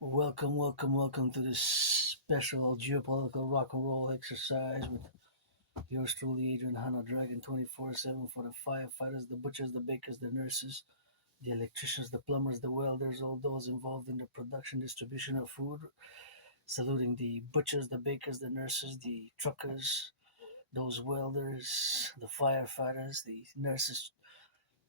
Welcome to this special geopolitical rock and roll exercise with yours truly, Adrian Hanna Dragon 24/7 for the firefighters, the butchers, the bakers, the nurses, the electricians, the plumbers, the welders, all those involved in the production, distribution of food. Saluting the butchers, the bakers, the nurses, the truckers, those welders, the firefighters, the nurses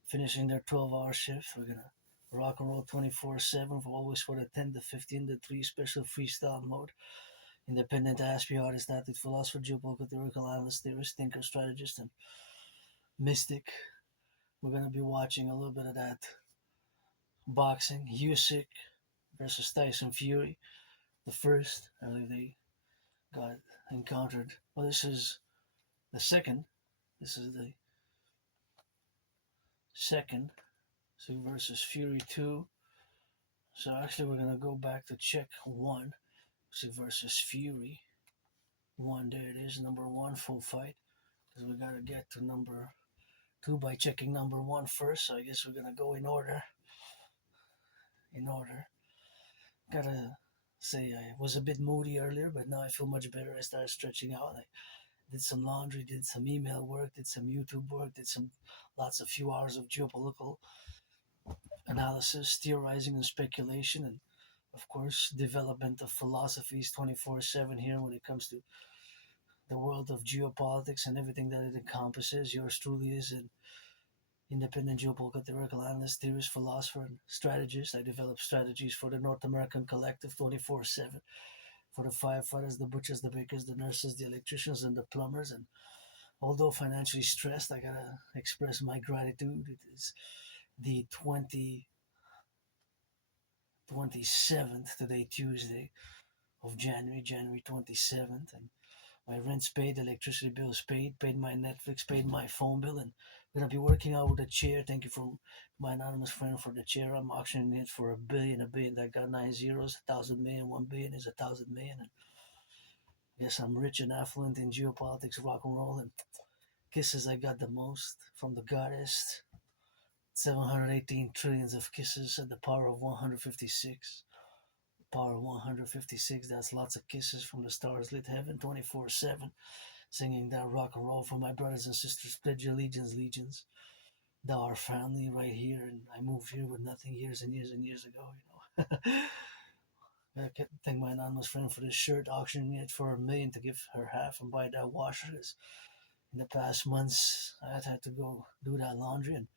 finishing their 12-hour shifts. We're gonna rock and roll 24/7 for always for the 10 to 15 to 3 special freestyle mode. Independent Aspiesque artist, athlete, philosopher, geopolitical theoretical analyst, theorist, thinker, strategist, and mystic. We're gonna be watching a little bit of that boxing. Usyk versus Tyson Fury. The first, I believe they got encountered. Well, this is the second. This is the second. So versus Fury 2. So actually, we're gonna go back to check 1. So versus Fury 1. There it is, number 1 full fight. Because we gotta get to number 2 by checking number 1 first. So I guess we're gonna go in order. Gotta say I was a bit moody earlier, but now I feel much better. I started stretching out. I did some laundry, did some email work, did some YouTube work, did some lots of few hours of geopolitical analysis, theorizing and speculation, and of course development of philosophies 24/7 here when it comes to the world of geopolitics and everything that it encompasses. Yours truly is an independent geopolitical theoretical analyst, theorist, philosopher, and strategist. I develop strategies for the North American Collectif 24/7 for the firefighters, the butchers, the bakers, the nurses, the electricians, and the plumbers. And although financially stressed, I gotta express my gratitude. It is the 27th, today, Tuesday of January 27th, and my rent's paid, electricity bill's paid my Netflix, paid my phone bill, and I'm gonna be working out with a chair. Thank you for my anonymous friend for the chair. I'm auctioning it for a billion that got 9 zeros, 1,000 million, 1 billion is 1,000 million. And I guess I'm rich and affluent in geopolitics, rock and roll, and kisses I got the most from the goddess. 718 trillions of kisses at the power of 156. Power of 156, that's lots of kisses from the stars lit heaven 24/7. Singing that rock and roll for my brothers and sisters. Pledge your legions. Thou our family right here, and I moved here with nothing years and years and years ago. I can thank my anonymous friend for this shirt, auctioning it for 1 million to give her half and buy that washer. 'Cause in the past months, I had to go do that laundry, and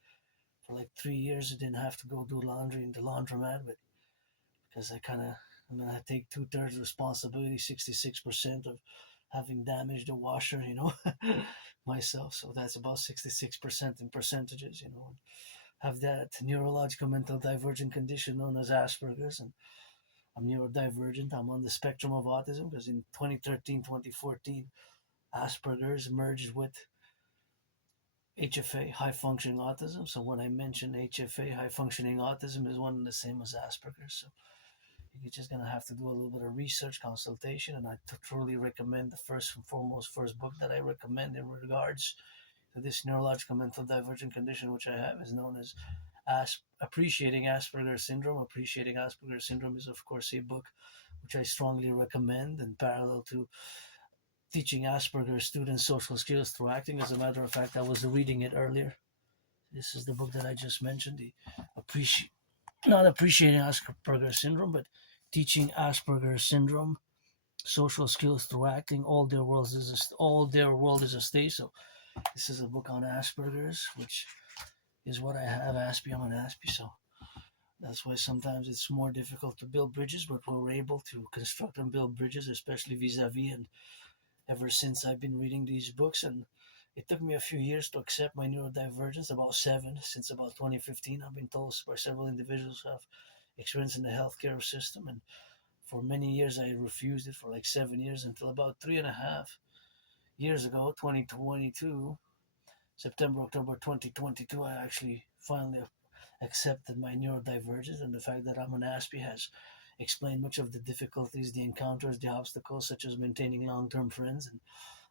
for like 3 years, I didn't have to go do laundry in the laundromat, but because I'm gonna take 2/3 responsibility, 66% of having damaged the washer, myself. So that's about 66% in percentages, Have that neurological mental divergent condition known as Asperger's, and I'm neurodivergent. I'm on the spectrum of autism because in 2013, 2014, Asperger's merged with HFA, high functioning autism. So when I mention HFA, high functioning autism is one and the same as Asperger's. So you're just gonna have to do a little bit of research consultation, and I truly recommend the first and foremost first book that I recommend in regards to this neurological mental divergent condition, which I have, is known as Appreciating Asperger's Syndrome. Appreciating Asperger's Syndrome is, of course, a book which I strongly recommend in parallel to teaching Asperger's students social skills through acting. As a matter of fact, I was reading it earlier. This is the book that I just mentioned, the appreciate not appreciating Asperger's syndrome, but teaching Asperger's syndrome social skills through acting. All their world is a stage. So this is a book on Asperger's, which is what I have. I'm an Aspie, so that's why sometimes it's more difficult to build bridges, but we're able to construct and build bridges, especially vis-a-vis. And ever since I've been reading these books, and it took me a few years to accept my neurodivergence, about 7, since about 2015. I've been told by several individuals who have experience in the healthcare system, and for many years I refused it for like 7 years until about 3.5 years ago, 2022, September, October 2022, I actually finally accepted my neurodivergence, and the fact that I'm an Aspie has explained much of the difficulties, the encounters, the obstacles, such as maintaining long term friends and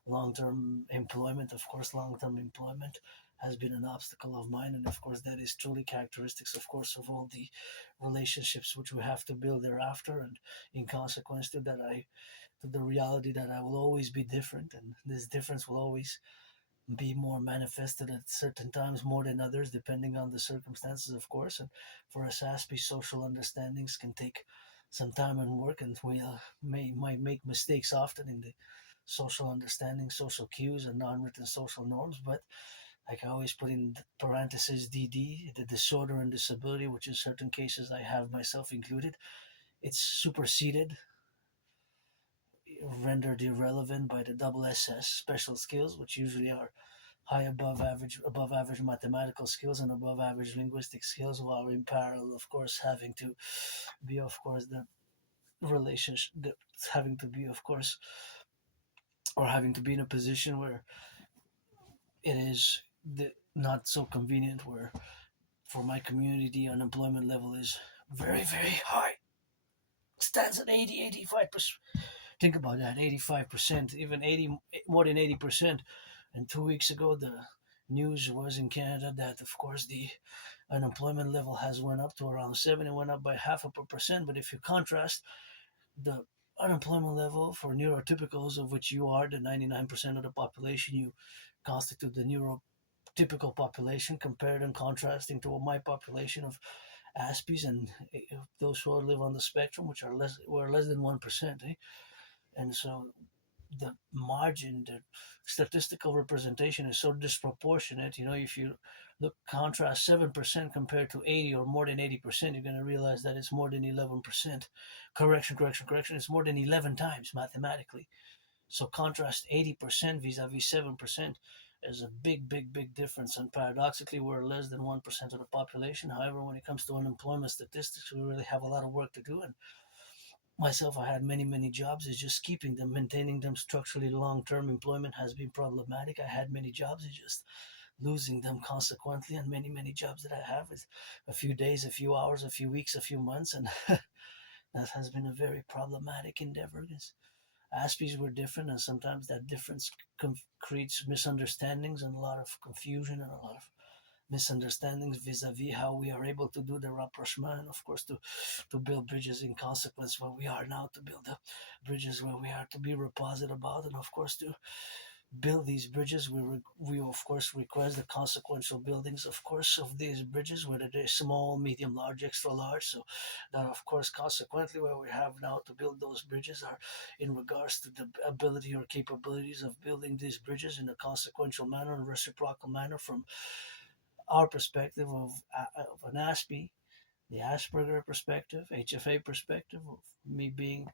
long term employment, of course, long term employment, has been an obstacle of mine, and of course that is truly characteristics, of course, of all the relationships which we have to build thereafter, and in consequence to that, I to the reality that I will always be different, and this difference will always be more manifested at certain times more than others, depending on the circumstances, of course. And for us Aspies, social understandings can take some time and work, and we might make mistakes often in the social understanding, social cues, and non-written social norms. But like I always put in parentheses DD, the disorder and disability, which in certain cases I have myself included, it's superseded, rendered irrelevant by the double SS special skills, which usually are high above average mathematical skills and above average linguistic skills, while in parallel, of course, having to be, of course, the relationship, having to be, of course, or having to be in a position where it is not so convenient, where for my community the unemployment level is very, very high. Stands at 85%. Think about that, 85%, even 80, more than 80%. And 2 weeks ago, the news was in Canada that, of course, the unemployment level has went up to around 7. It went up by 0.5%. But if you contrast the unemployment level for neurotypicals, of which you are the 99% of the population, you constitute the neurotypical population, compared and contrasting to my population of Aspies and those who live on the spectrum, which are less than 1%. And so the margin, the statistical representation is so disproportionate. If you look contrast 7% compared to 80 or more than 80%, you're going to realize that it's more than 11%. Correction. It's more than 11 times mathematically. So contrast 80% vis-a-vis 7% is a big difference. And paradoxically, we're less than 1% of the population. However, when it comes to unemployment statistics, we really have a lot of work to do. And myself, I had many jobs. It's just keeping them, maintaining them structurally. Long-term employment has been problematic. I had many jobs. It's just losing them consequently. And many jobs that I have is a few days, a few hours, a few weeks, a few months. And that has been a very problematic endeavor. Because Aspies were different, and sometimes that difference creates misunderstandings and a lot of confusion and a lot of misunderstandings vis-a-vis how we are able to do the rapprochement, and of course to build bridges in consequence where we are now, to build the bridges where we are to be reposite about, and of course to build these bridges, we of course request the consequential buildings, of course, of these bridges, whether they're small, medium, large, extra large. So that, of course, consequently, where we have now to build those bridges are in regards to the ability or capabilities of building these bridges in a consequential manner and reciprocal manner from our perspective of an Aspie, the Asperger perspective, HFA perspective of me being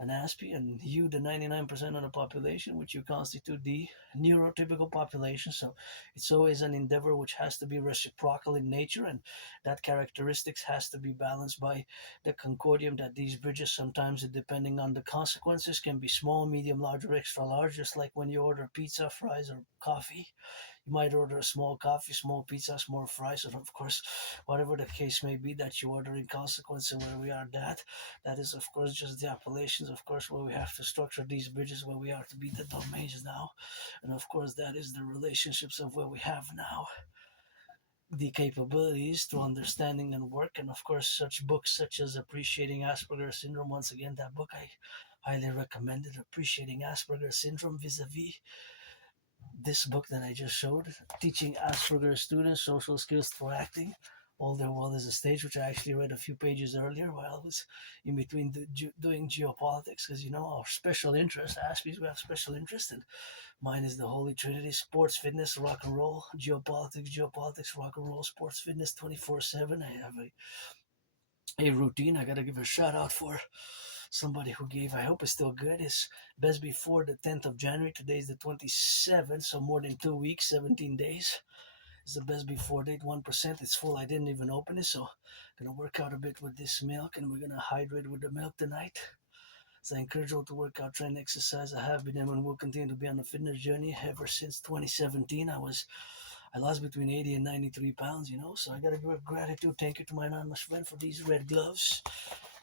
an Aspie, and you, the 99% of the population, which you constitute the neurotypical population. So it's always an endeavor which has to be reciprocal in nature, and that characteristics has to be balanced by the concordium that these bridges, sometimes depending on the consequences, can be small, medium, large, or extra large, just like when you order pizza, fries, or coffee. You might order a small coffee, small pizza, small fries, and of course, whatever the case may be that you order in consequence of where we are that is, of course, just the appellations, of course, where we have to structure these bridges where we are to be the domains now. And of course, that is the relationships of where we have now the capabilities to understanding and work. And of course, such books such as Appreciating Asperger Syndrome, once again, that book I highly recommend it, Appreciating Asperger Syndrome, vis-a-vis this book that I just showed, Teaching Asperger Students Social Skills Through Acting, All Their World is a Stage, which I actually read a few pages earlier while I was in between doing geopolitics, because our special interest, Aspies, we have special interest, and mine is the Holy Trinity: sports, fitness, rock and roll, geopolitics, rock and roll, sports, fitness, 24/7. I have a routine. I gotta give a shout out for somebody who gave, I hope it's still good, is best before the 10th of January. Today's the 27th, so more than 2 weeks, 17 days. It's the best before date, 1%. It's full. I didn't even open it, so I'm going to work out a bit with this milk, and we're going to hydrate with the milk tonight. So I encourage you all to work out, train, exercise. I have been and will continue to be on a fitness journey ever since 2017. I lost between 80 and 93 pounds, so I got to give gratitude. Thank you to my anonymous friend for these red gloves.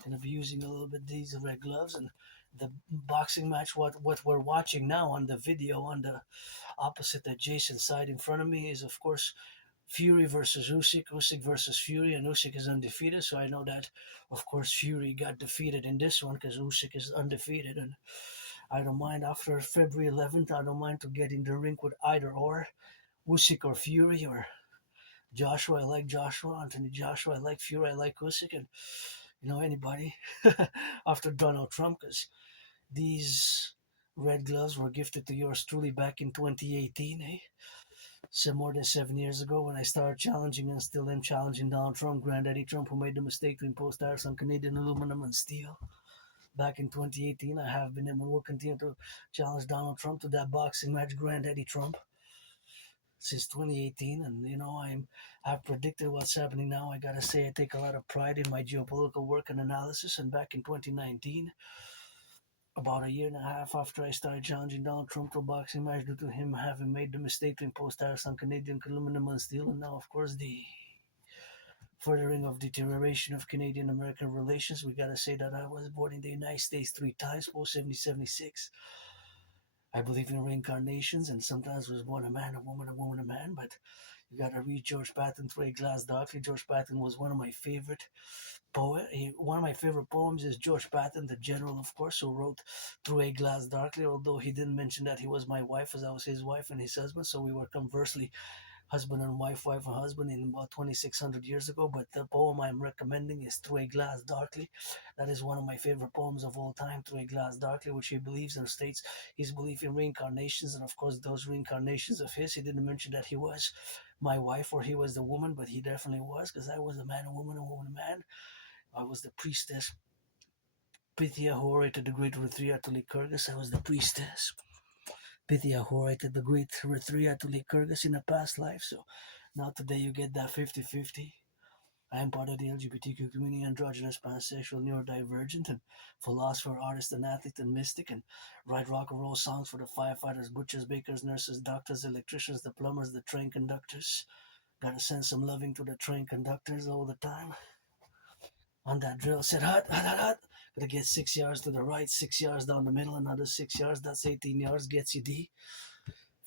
Going to be using a little bit of these red gloves, and The boxing match, what we're watching now on the video on the opposite adjacent side in front of me is, of course, Fury versus Usyk, Usyk versus Fury, and Usyk is undefeated. So I know that, of course, Fury got defeated in this one because Usyk is undefeated, and I don't mind after February 11th. I don't mind to get in the ring with either or Usyk or Fury or Joshua. I like Joshua, Anthony Joshua. I like Fury. I like Usyk, and anybody after Donald Trump, because these red gloves were gifted to yours truly back in 2018, eh? So more than 7 years ago, when I started challenging and still am challenging Donald Trump, Granddaddy Trump, who made the mistake to impose tariffs on Canadian aluminum and steel. Back in 2018, I have been and will continue to challenge Donald Trump to that boxing match, Granddaddy Trump, since 2018. And I've predicted what's happening now. I gotta say, I take a lot of pride in my geopolitical work and analysis. And back in 2019, about a year and a half after I started challenging Donald Trump to a boxing match due to him having made the mistake to impose tariffs on Canadian aluminum and steel, and now, of course, the furthering of deterioration of Canadian-American relations, we gotta say that I was born in the United States 3 times, post 7076. I believe in reincarnations, and sometimes was born a man, a woman, a man. But you gotta read George Patton through a glass darkly. George Patton was one of my favorite poet. One of my favorite poems is George Patton, the general, of course, who wrote Through a Glass Darkly, although he didn't mention that he was my wife, as I was his wife and his husband, so we were conversely husband and wife, wife and husband in about 2600 years ago. But the poem I'm recommending is Through a Glass Darkly. That is one of my favorite poems of all time, Through a Glass Darkly, which he believes and states his belief in reincarnations. And of course, those reincarnations of his, he didn't mention that he was my wife or he was the woman, but he definitely was, because I was a man, a woman, a man. I was the priestess Pythia who orated the great Rithria to Lycurgus. I was the priestess Pythia who orated the great Rithria to Lycurgus in a past life. So now today you get that 50-50. I am part of the LGBTQ community, androgynous, pansexual, neurodivergent, and philosopher, artist, and athlete, and mystic, and write rock and roll songs for the firefighters, butchers, bakers, nurses, doctors, electricians, the plumbers, the train conductors. Gotta send some loving to the train conductors all the time. On that drill, said hut, hut, hut, hut. Gotta get 6 yards to the right, 6 yards down the middle, another 6 yards. That's 18 yards, gets you D.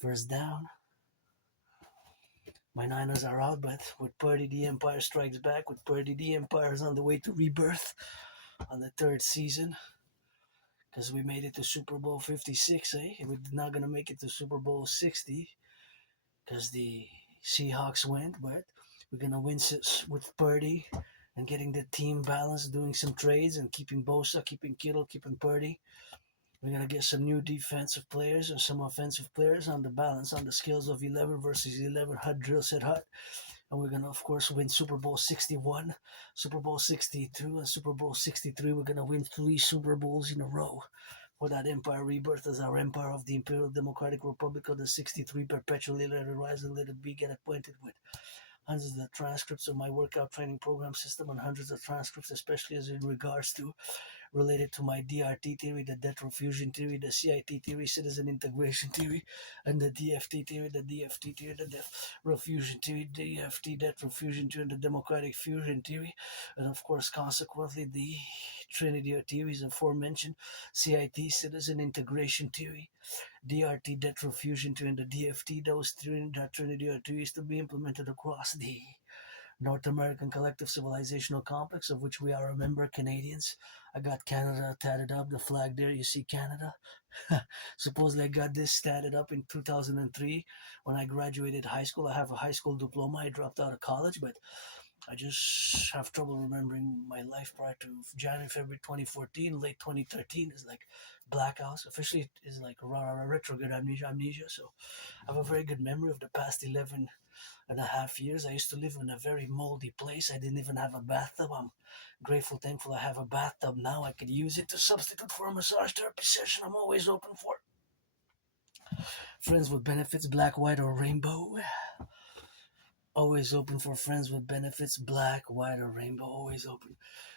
First down. My Niners are out, but with Purdy, the Empire strikes back. With Purdy, the Empire is on the way to rebirth on the third season. Because we made it to Super Bowl 56, eh? We're not going to make it to Super Bowl 60 because the Seahawks went, but we're going to win with Purdy and getting the team balanced, doing some trades and keeping Bosa, keeping Kittle, keeping Purdy. We're going to get some new defensive players and some offensive players on the balance, on the scales of 11 versus 11. Hut drill said hut. And we're going to, of course, win Super Bowl 61, Super Bowl 62, and Super Bowl 63. We're going to win 3 Super Bowls in a row for that empire rebirth as our empire of the Imperial Democratic Republic of the 63. Perpetually let it rise and let it be. Get acquainted with hundreds of transcripts of my workout training program system and hundreds of transcripts, especially as in regards to related to my DRT theory, the debt refusion theory, the CIT theory, citizen integration theory, and the DFT theory, the debt refusion theory, DFT, debt refusion theory, and the democratic fusion theory, and of course, consequently, the trinity of theories aforementioned, CIT, citizen integration theory, DRT, debt refusion theory, and the DFT, those trinity of theories to be implemented across the North American collective civilizational complex, of which we are a member, Canadians. I got Canada tatted up, the flag there, you see Canada. Supposedly I got this tatted up in 2003 when I graduated high school. I have a high school diploma. I dropped out of college, but I just have trouble remembering my life prior to January, February 2014, late 2013 is like blackouts. Officially, it is like retrograde amnesia. So I have a very good memory of the past 11.5 years. I used to live in a very moldy place. I didn't even have a bathtub. I'm grateful, thankful I have a bathtub now. I could use it to substitute for a massage therapy session. I'm always open for friends with benefits, black, white, or rainbow. Always open for friends with benefits, black, white, or rainbow. Always open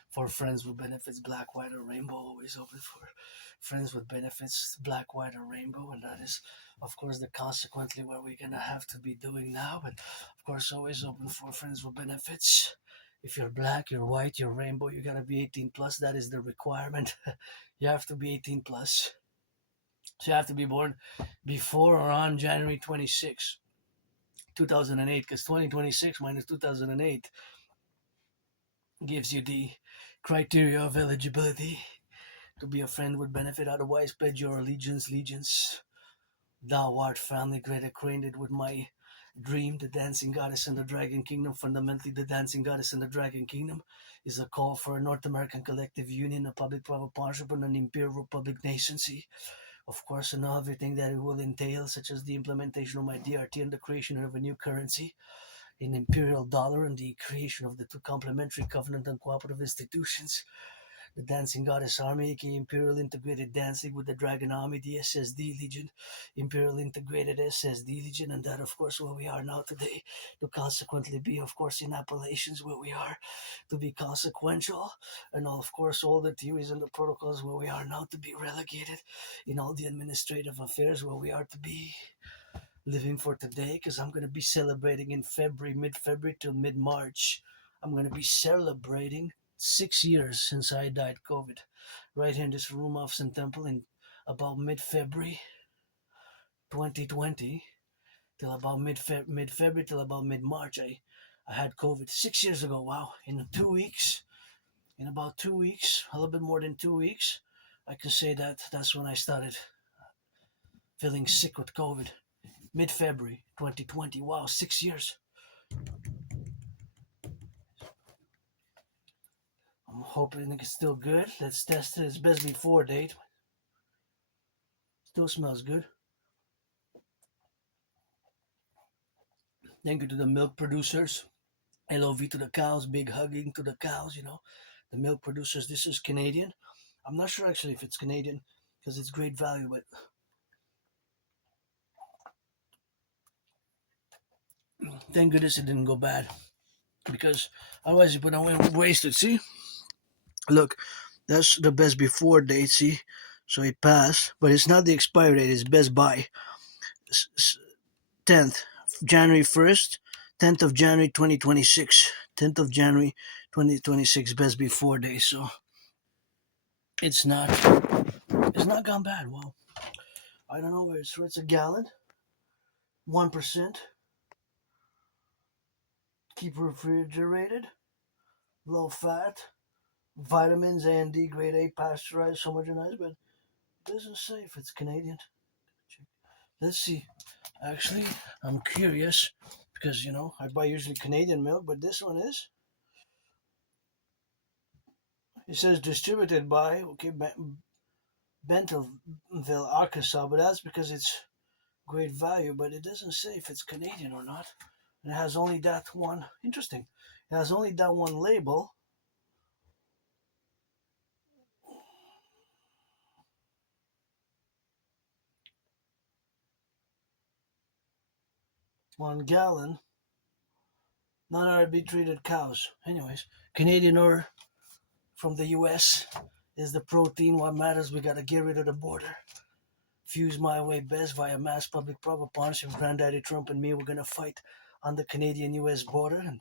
for friends with benefits, black, white, or rainbow. Always open for friends with benefits, black, white, or rainbow. And that is, of course, the consequently what we're going to have to be doing now. But, of course, always open for friends with benefits. If you're black, you're white, you're rainbow, you gotta be 18 plus. That is the requirement. You have to be 18 plus. So you have to be born before or on January 26, 2008, because 2026 minus 2008 gives you the criteria of eligibility to be a friend with benefit. Otherwise, pledge your allegiance. Thou art family great acquainted with my dream, the dancing goddess and the dragon kingdom. Fundamentally, the dancing goddess and the dragon kingdom is a call for a North American collective union, a public-private partnership, and an imperial public nationcy. Of course, and everything that it will entail, such as the implementation of my DRT and the creation of a new currency, an imperial dollar, and the creation of the two complementary covenant and cooperative institutions. The Dancing Goddess Army, aka Imperial Integrated Dancing with the Dragon Army, the SSD Legion, Imperial Integrated SSD Legion, and that, of course, where we are now today, to consequently be, of course, in Appalachians where we are, to be consequential, and of course, all the theories and the protocols where we are now to be relegated, in all the administrative affairs where we are to be living for today, because I'm going to be celebrating in February, mid-February till mid-March. I'm going to be celebrating 6 years since I died COVID, right here in this room of St. Temple in about mid-February 2020 till about mid-February till about mid-March. I had COVID 6 years ago. Wow! In 2 weeks, in about 2 weeks, a little bit more than 2 weeks, I can say that that's when I started feeling sick with COVID. Mid-February 2020. Wow, 6 years. I'm hoping it's still good. Let's test it. It's best before date. Still smells good. Thank you to the milk producers. LOV to the cows. Big hugging to the cows, The milk producers. This is Canadian. I'm not sure actually if it's Canadian because it's great value, but thank goodness it didn't go bad because otherwise it would have wasted. See? Look, that's the best before date, see? So it passed, but it's not the expiry date, it's best by. 10th, January 1st, 10th of January 2026. 10th of January 2026, best before day. So it's not gone bad. Well, I don't know where it's a gallon, 1%. Keep refrigerated, low fat, vitamins A and D, grade A, pasteurized, homogenized, but it doesn't say if it's Canadian. Let's see. Actually, I'm curious because I buy usually Canadian milk, but this one is. It says distributed by Bentonville, Arkansas, but that's because it's great value. But it doesn't say if it's Canadian or not. It has only that one. Interesting. It has only that one label. One gallon. Non-RB treated cows. Anyways, Canadian or from the US is the protein. What matters, we gotta get rid of the border. Fuse my way best via mass public-private partnership. Granddaddy Trump and me, we're gonna fight on the Canadian-US border, and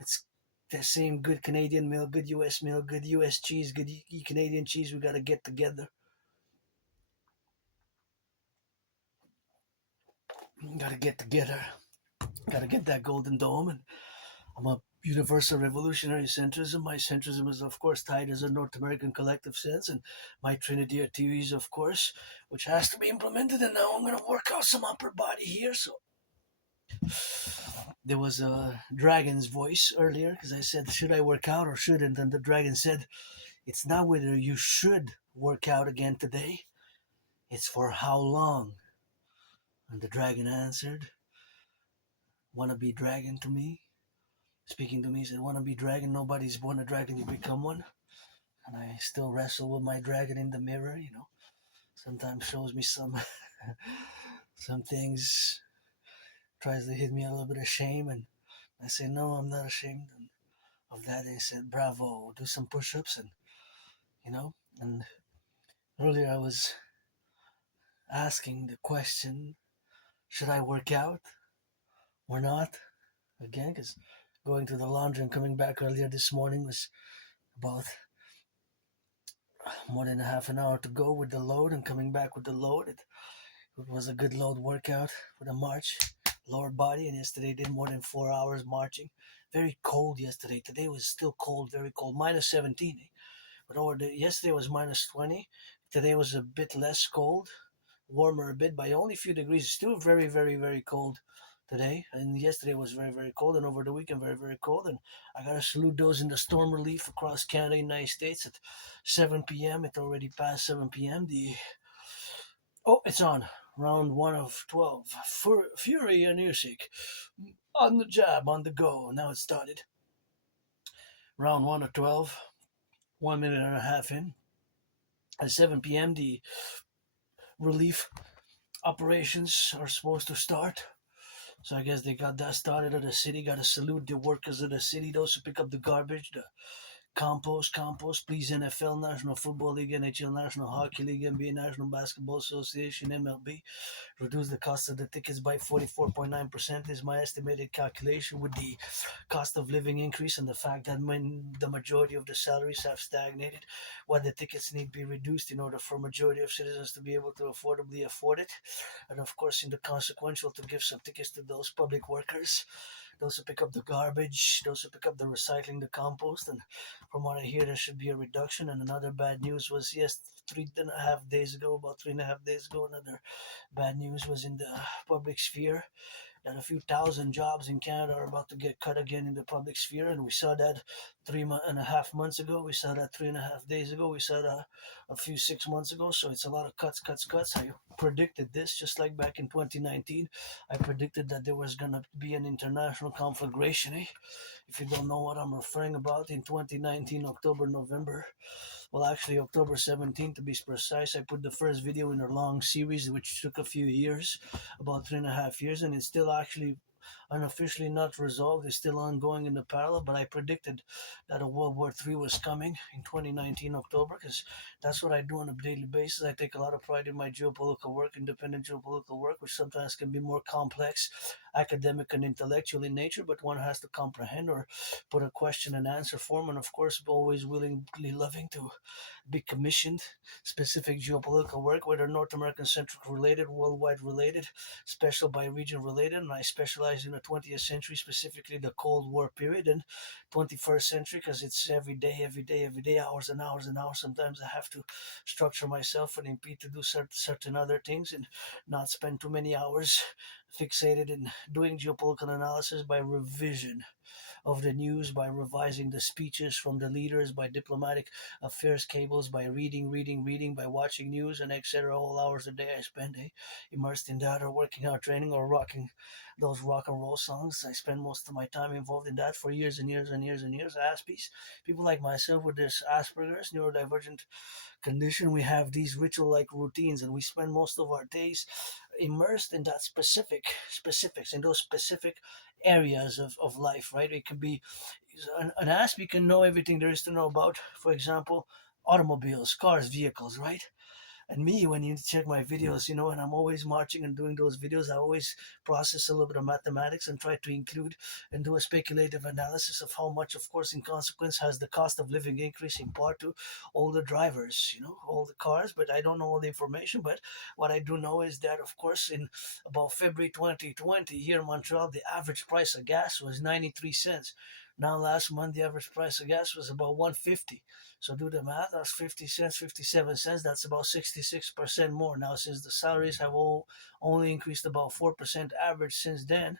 it's the same good Canadian milk, good US milk, good US cheese, good Canadian cheese. We gotta get together. Gotta get together. Gotta get that golden dome. And I'm a universal revolutionary centrism. My centrism is, of course, tied as a North American collective sense, and my Trinity of theories, of course, which has to be implemented. And now I'm gonna work out some upper body here. So there was a dragon's voice earlier because I said, should I work out or shouldn't? And the dragon said, it's not whether you should work out again today, it's for how long. And the dragon answered, wanna be dragon to me? Speaking to me, he said, wanna be dragon? Nobody's born a dragon, you become one. And I still wrestle with my dragon in the mirror, Sometimes shows me some some things, tries to hit me a little bit of shame, and I say, no, I'm not ashamed of that. They said, bravo, do some push-ups, and earlier I was asking the question, should I work out or not? Again, because Going to the laundry and coming back earlier this morning was about more than a half an hour to go with the load, and coming back with the load. It was a good load workout for the march, lower body, and yesterday did more than 4 hours marching. Very cold yesterday. Today was still cold, very cold, minus 17. But yesterday was minus 20. Today was a bit less cold, warmer a bit by only a few degrees. Still very, very, very cold today. And yesterday was very, very cold. And over the weekend, very, very cold. And I got to salute those in the storm relief across Canada, United States at 7 p.m. It already passed 7 p.m. It's on. Round 1 of 12. Fury and Usyk on the jab, on the go. Now it started. Round 1 of 12. 1 minute and a half in. At 7 p.m., the relief operations are supposed to start. So I guess they got that started at the city. Got to salute the workers of the city, those who pick up the garbage, the compost, please NFL, National Football League, NHL, National Hockey League, NBA, National Basketball Association, MLB. Reduce the cost of the tickets by 44.9% is my estimated calculation, with the cost of living increase and the fact that when the majority of the salaries have stagnated, why the tickets need to be reduced in order for majority of citizens to be able to affordably afford it. And of course, in the consequential, to give some tickets to those public workers, those who pick up the garbage, those who pick up the recycling, the compost. And from what I hear, there should be a reduction. And another bad news was, yes, 3.5 days ago, another bad news was in the public sphere, that a few thousand jobs in Canada are about to get cut again in the public sphere. And we saw that 3.5 months ago. We saw that 3.5 days ago. We saw that a few 6 months ago. So it's a lot of cuts. I predicted this just like back in 2019. I predicted that there was going to be an international conflagration. If you don't know what I'm referring about, in 2019, October, November, well, actually October 17th to be precise, I put the first video in a long series which took a few years, about 3.5 years, and it's still actually unofficially not resolved. It's still ongoing in the parallel, but I predicted that a World War III was coming in 2019 October, because that's what I do on a daily basis. I take a lot of pride in my geopolitical work, independent geopolitical work, which sometimes can be more complex, academic and intellectual in nature, but one has to comprehend or put a question and answer form, and of course always willingly loving to be commissioned specific geopolitical work, whether North American centric related, worldwide related, special by region related. And I specialize in the 20th century, specifically the Cold War period, and 21st century, because it's every day, hours and hours and hours. Sometimes I have to structure myself and impede to do certain other things and not spend too many hours fixated in doing geopolitical analysis by revision of the news, by revising the speeches from the leaders, by diplomatic affairs cables, by reading, by watching news, and etc. All hours a day I spend immersed in that, or working out, training, or rocking those rock and roll songs. I spend most of my time involved in that for years and years and years and years. Aspies, people like myself with this Asperger's, neurodivergent condition, we have these ritual-like routines, and we spend most of our days immersed in that specifics, in those specific areas of life, right? It can be an Aspie can know everything there is to know about, for example, automobiles, cars, vehicles, right? And me, when you check my videos, and I'm always marching and doing those videos, I always process a little bit of mathematics and try to include and do a speculative analysis of how much, of course, in consequence, has the cost of living increased in part to all the drivers, all the cars. But I don't know all the information. But what I do know is that, of course, in about February 2020, here in Montreal, the average price of gas was 93 cents. Now, last month, the average price of gas was about 150. So do the math. That's 50 cents, 57 cents. That's about 66% more. Now, since the salaries have only increased about 4% average since then,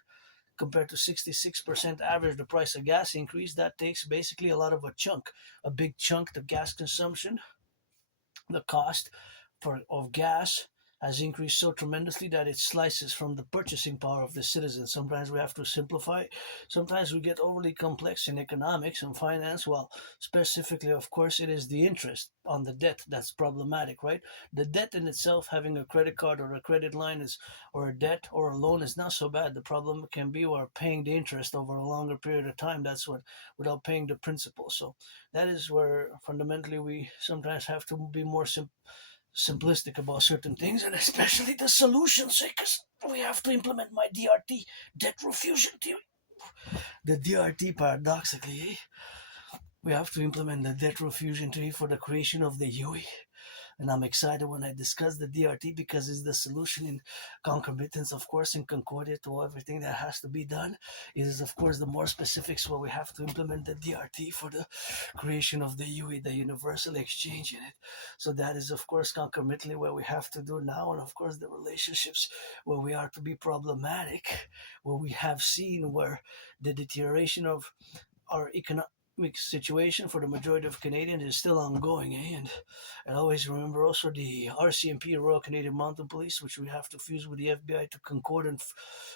compared to 66% average, the price of gas increase, that takes basically a lot of a big chunk, the gas consumption, the cost of gas has increased so tremendously that it slices from the purchasing power of the citizens. Sometimes we have to simplify. Sometimes we get overly complex in economics and finance. Well, specifically, of course, it is the interest on the debt that's problematic, right? The debt in itself, having a credit card or a credit line or a debt or a loan is not so bad. The problem can be we're paying the interest over a longer period of time. That's what, without paying the principal. So that is where fundamentally we sometimes have to be more simplistic about certain things, and especially the solutions, because we have to implement my DRT, debt refusion theory. The DRT, paradoxically, we have to implement the detrofusion tree for the creation of the UE. And I'm excited when I discuss the DRT because it's the solution in concomitance, of course, in concordia to everything that has to be done. It is, of course, the more specifics where we have to implement the DRT for the creation of the UE, the universal exchange in it. So that is, of course, concomitantly where we have to do now. And, of course, the relationships where we are to be problematic, where we have seen where the deterioration of our economic situation for the majority of Canadians is still ongoing, And I always remember also the RCMP, Royal Canadian Mounted Police, which we have to fuse with the FBI to concord and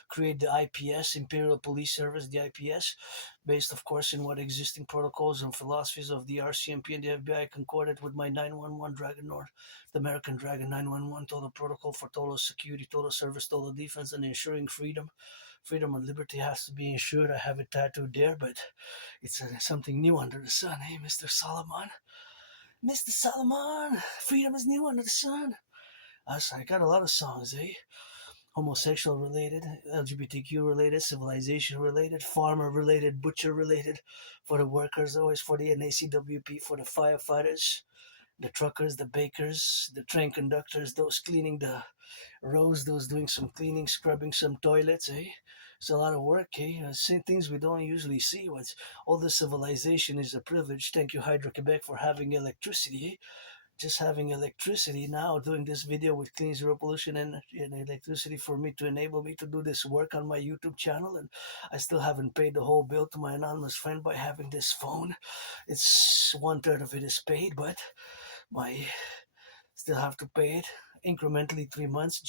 create the IPS, Imperial Police Service, the IPS, based, of course, in what existing protocols and philosophies of the RCMP and the FBI concorded with my 911 Dragon North, the American Dragon 911 total protocol for total security, total service, total defense, and ensuring freedom. Freedom and liberty has to be ensured. I have it tattooed there, but it's something new under the sun, Mr. Solomon? Mr. Solomon, freedom is new under the sun. I got a lot of songs, Homosexual related, LGBTQ related, civilization related, farmer related, butcher related, for the workers, always for the NACWP, for the firefighters, the truckers, the bakers, the train conductors, those cleaning the roads, those doing some cleaning, scrubbing some toilets, It's a lot of work, Same things we don't usually see. What's all the civilization is a privilege. Thank you, Hydro-Quebec, for having electricity, Just having electricity now, doing this video with Clean Zero Pollution and electricity for me to enable me to do this work on my YouTube channel. And I still haven't paid the whole bill to my anonymous friend by having this phone. It's 1/3 of it is paid, but my still have to pay it incrementally 3 months.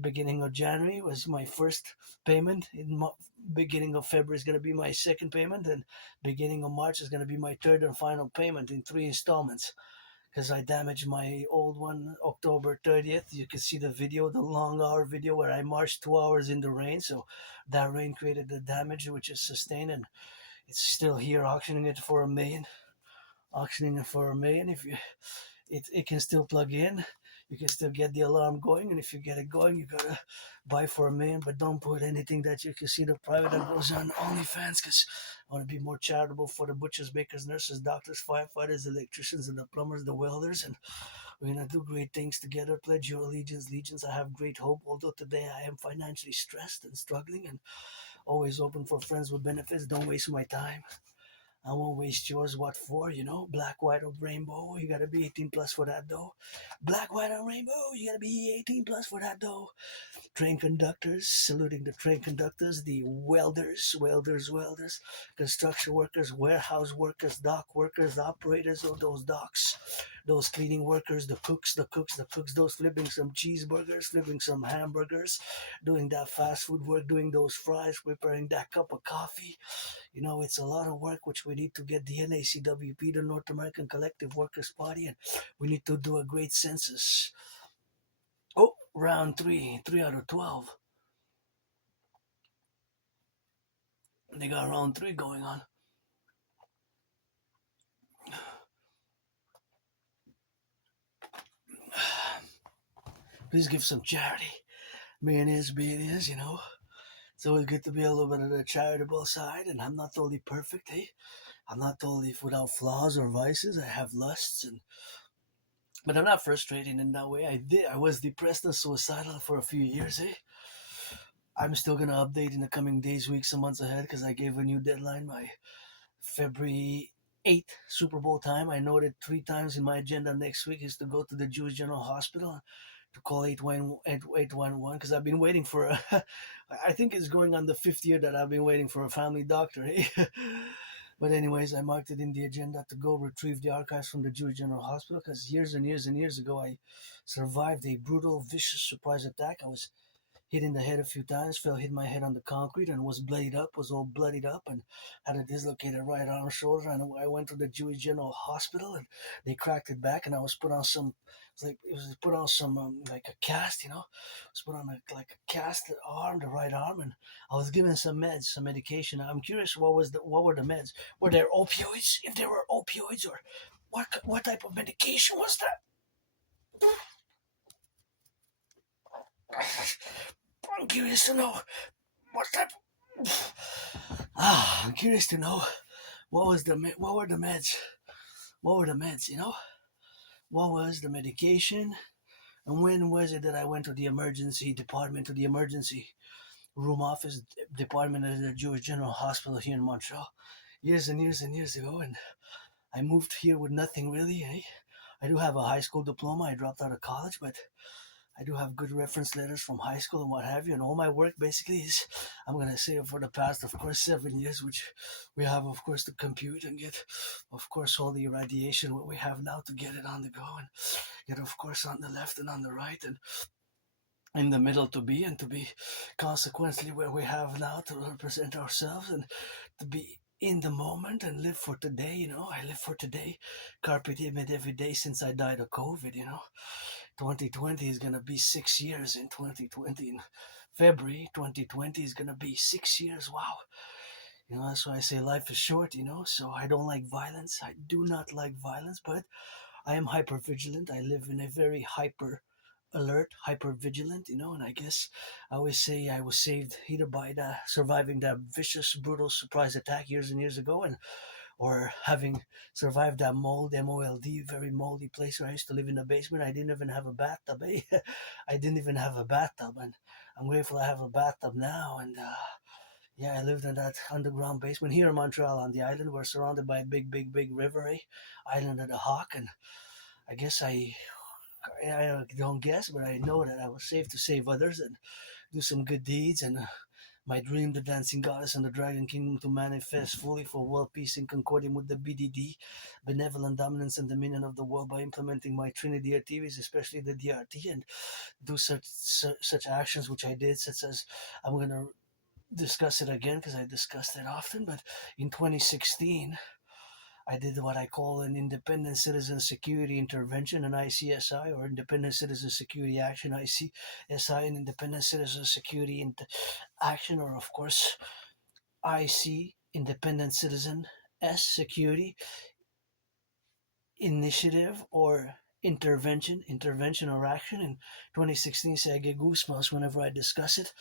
Beginning of January was my first payment. Beginning of February is going to be my second payment, and beginning of March is going to be my third and final payment in 3 installments. Because I damaged my old one October 30th. You can see the video, the long hour video where I marched 2 hours in the rain. So that rain created the damage, which is sustained, and it's still here auctioning it for $1 million. If you, it can still plug in. You can still get the alarm going, and if you get it going, you gotta buy for $1 million. But don't put anything that you can see the private that goes on OnlyFans, because I want to be more charitable for the butchers, bakers, nurses, doctors, firefighters, electricians, and the plumbers, the welders, and we're gonna do great things together. Pledge your allegiance. I have great hope. Although today I am financially stressed and struggling, and always open for friends with benefits. Don't waste my time. I won't waste yours. What for? Black, white, or rainbow. You gotta be 18 plus for that though. Black, white, or rainbow. You gotta be 18 plus for that though. Train conductors, saluting the train conductors, the welders, construction workers, warehouse workers, dock workers, operators of those docks, those cleaning workers, the cooks, those flipping some cheeseburgers, flipping some hamburgers, doing that fast food work, doing those fries, preparing that cup of coffee. It's a lot of work which we need to get the NACWP, the North American Collective Workers Party, and we need to do a great census. Oh, round 3 out of 12. They got round 3 going on. Please give some charity. Being is, It's always good to be a little bit of the charitable side, and I'm not totally perfect, I'm not totally without flaws or vices. I have lusts, but I'm not frustrated in that way. I was depressed and suicidal for a few years, I'm still gonna update in the coming days, weeks, and months ahead because I gave a new deadline, my February 8th Super Bowl time. I noted 3 times in my agenda next week is to go to the Jewish General Hospital to call 811 because I've been waiting for I think it's going on the 5th year that I've been waiting for a family doctor. But anyways, I marked it in the agenda to go retrieve the archives from the Jewish General Hospital because years and years and years ago I survived a brutal, vicious surprise attack. I was hit in the head a few times, hit my head on the concrete and was all bloodied up and had a dislocated right arm, shoulder. And I went to the Jewish General Hospital and they cracked it back and I was put on some, like a cast, it was put on like a cast arm, the right arm, and I was given some meds, some medication. I'm curious what were the meds? Were there opioids? If there were opioids, or what type of medication was that? I'm curious to know what type. I'm curious to know what were the meds? What were the meds? What was the medication? And when was it that I went to the emergency department, to the emergency room office department at the Jewish General Hospital here in Montreal, years and years and years ago, and I moved here with nothing really. Eh? I do have a high school diploma. I dropped out of college, but I do have good reference letters from high school and what have you. And all my work basically is, I'm going to say, for the past, of course, 7 years, which we have, of course, to compute and get, of course, all the irradiation, what we have now to get it on the go and get, of course, on the left and on the right and in the middle to be consequently where we have now to represent ourselves and to be in the moment and live for today. I live for today, carpe diem every day since I died of COVID. 2020 is gonna be 6 years in 2020. In February 2020 is gonna be 6 years. Wow. That's why I say life is short. So I don't like violence. I do not like violence, but I am hyper vigilant. I live in a very hyper alert, hyper vigilant, and I guess I always say I was saved either by surviving that vicious, brutal surprise attack years and years ago, and or having survived that MOLD, very moldy place where I used to live in the basement. I didn't even have a bathtub. Eh? I didn't even have a bathtub, and I'm grateful I have a bathtub now. And yeah, I lived in that underground basement here in Montreal on the island. We're surrounded by a big, big, big river, eh? Island of the Hawk, and I guess I don't guess, but I know that I was saved to save others and do some good deeds. And my dream, the dancing goddess and the dragon kingdom, to manifest fully for world peace in concordium with the BDD, benevolent dominance and dominion of the world by implementing my Trinity activities, especially the DRT, and do such actions which I did, such as I'm going to discuss it again because I discussed it often. But in 2016, I did what I call an Independent Citizen Security Intervention, an ICSI, or Independent Citizen Security Action, ICSI, and Independent Citizen Security Action, or of course IC, Independent Citizen S Security Initiative or intervention or action. In 2016, say I get goosebumps whenever I discuss it.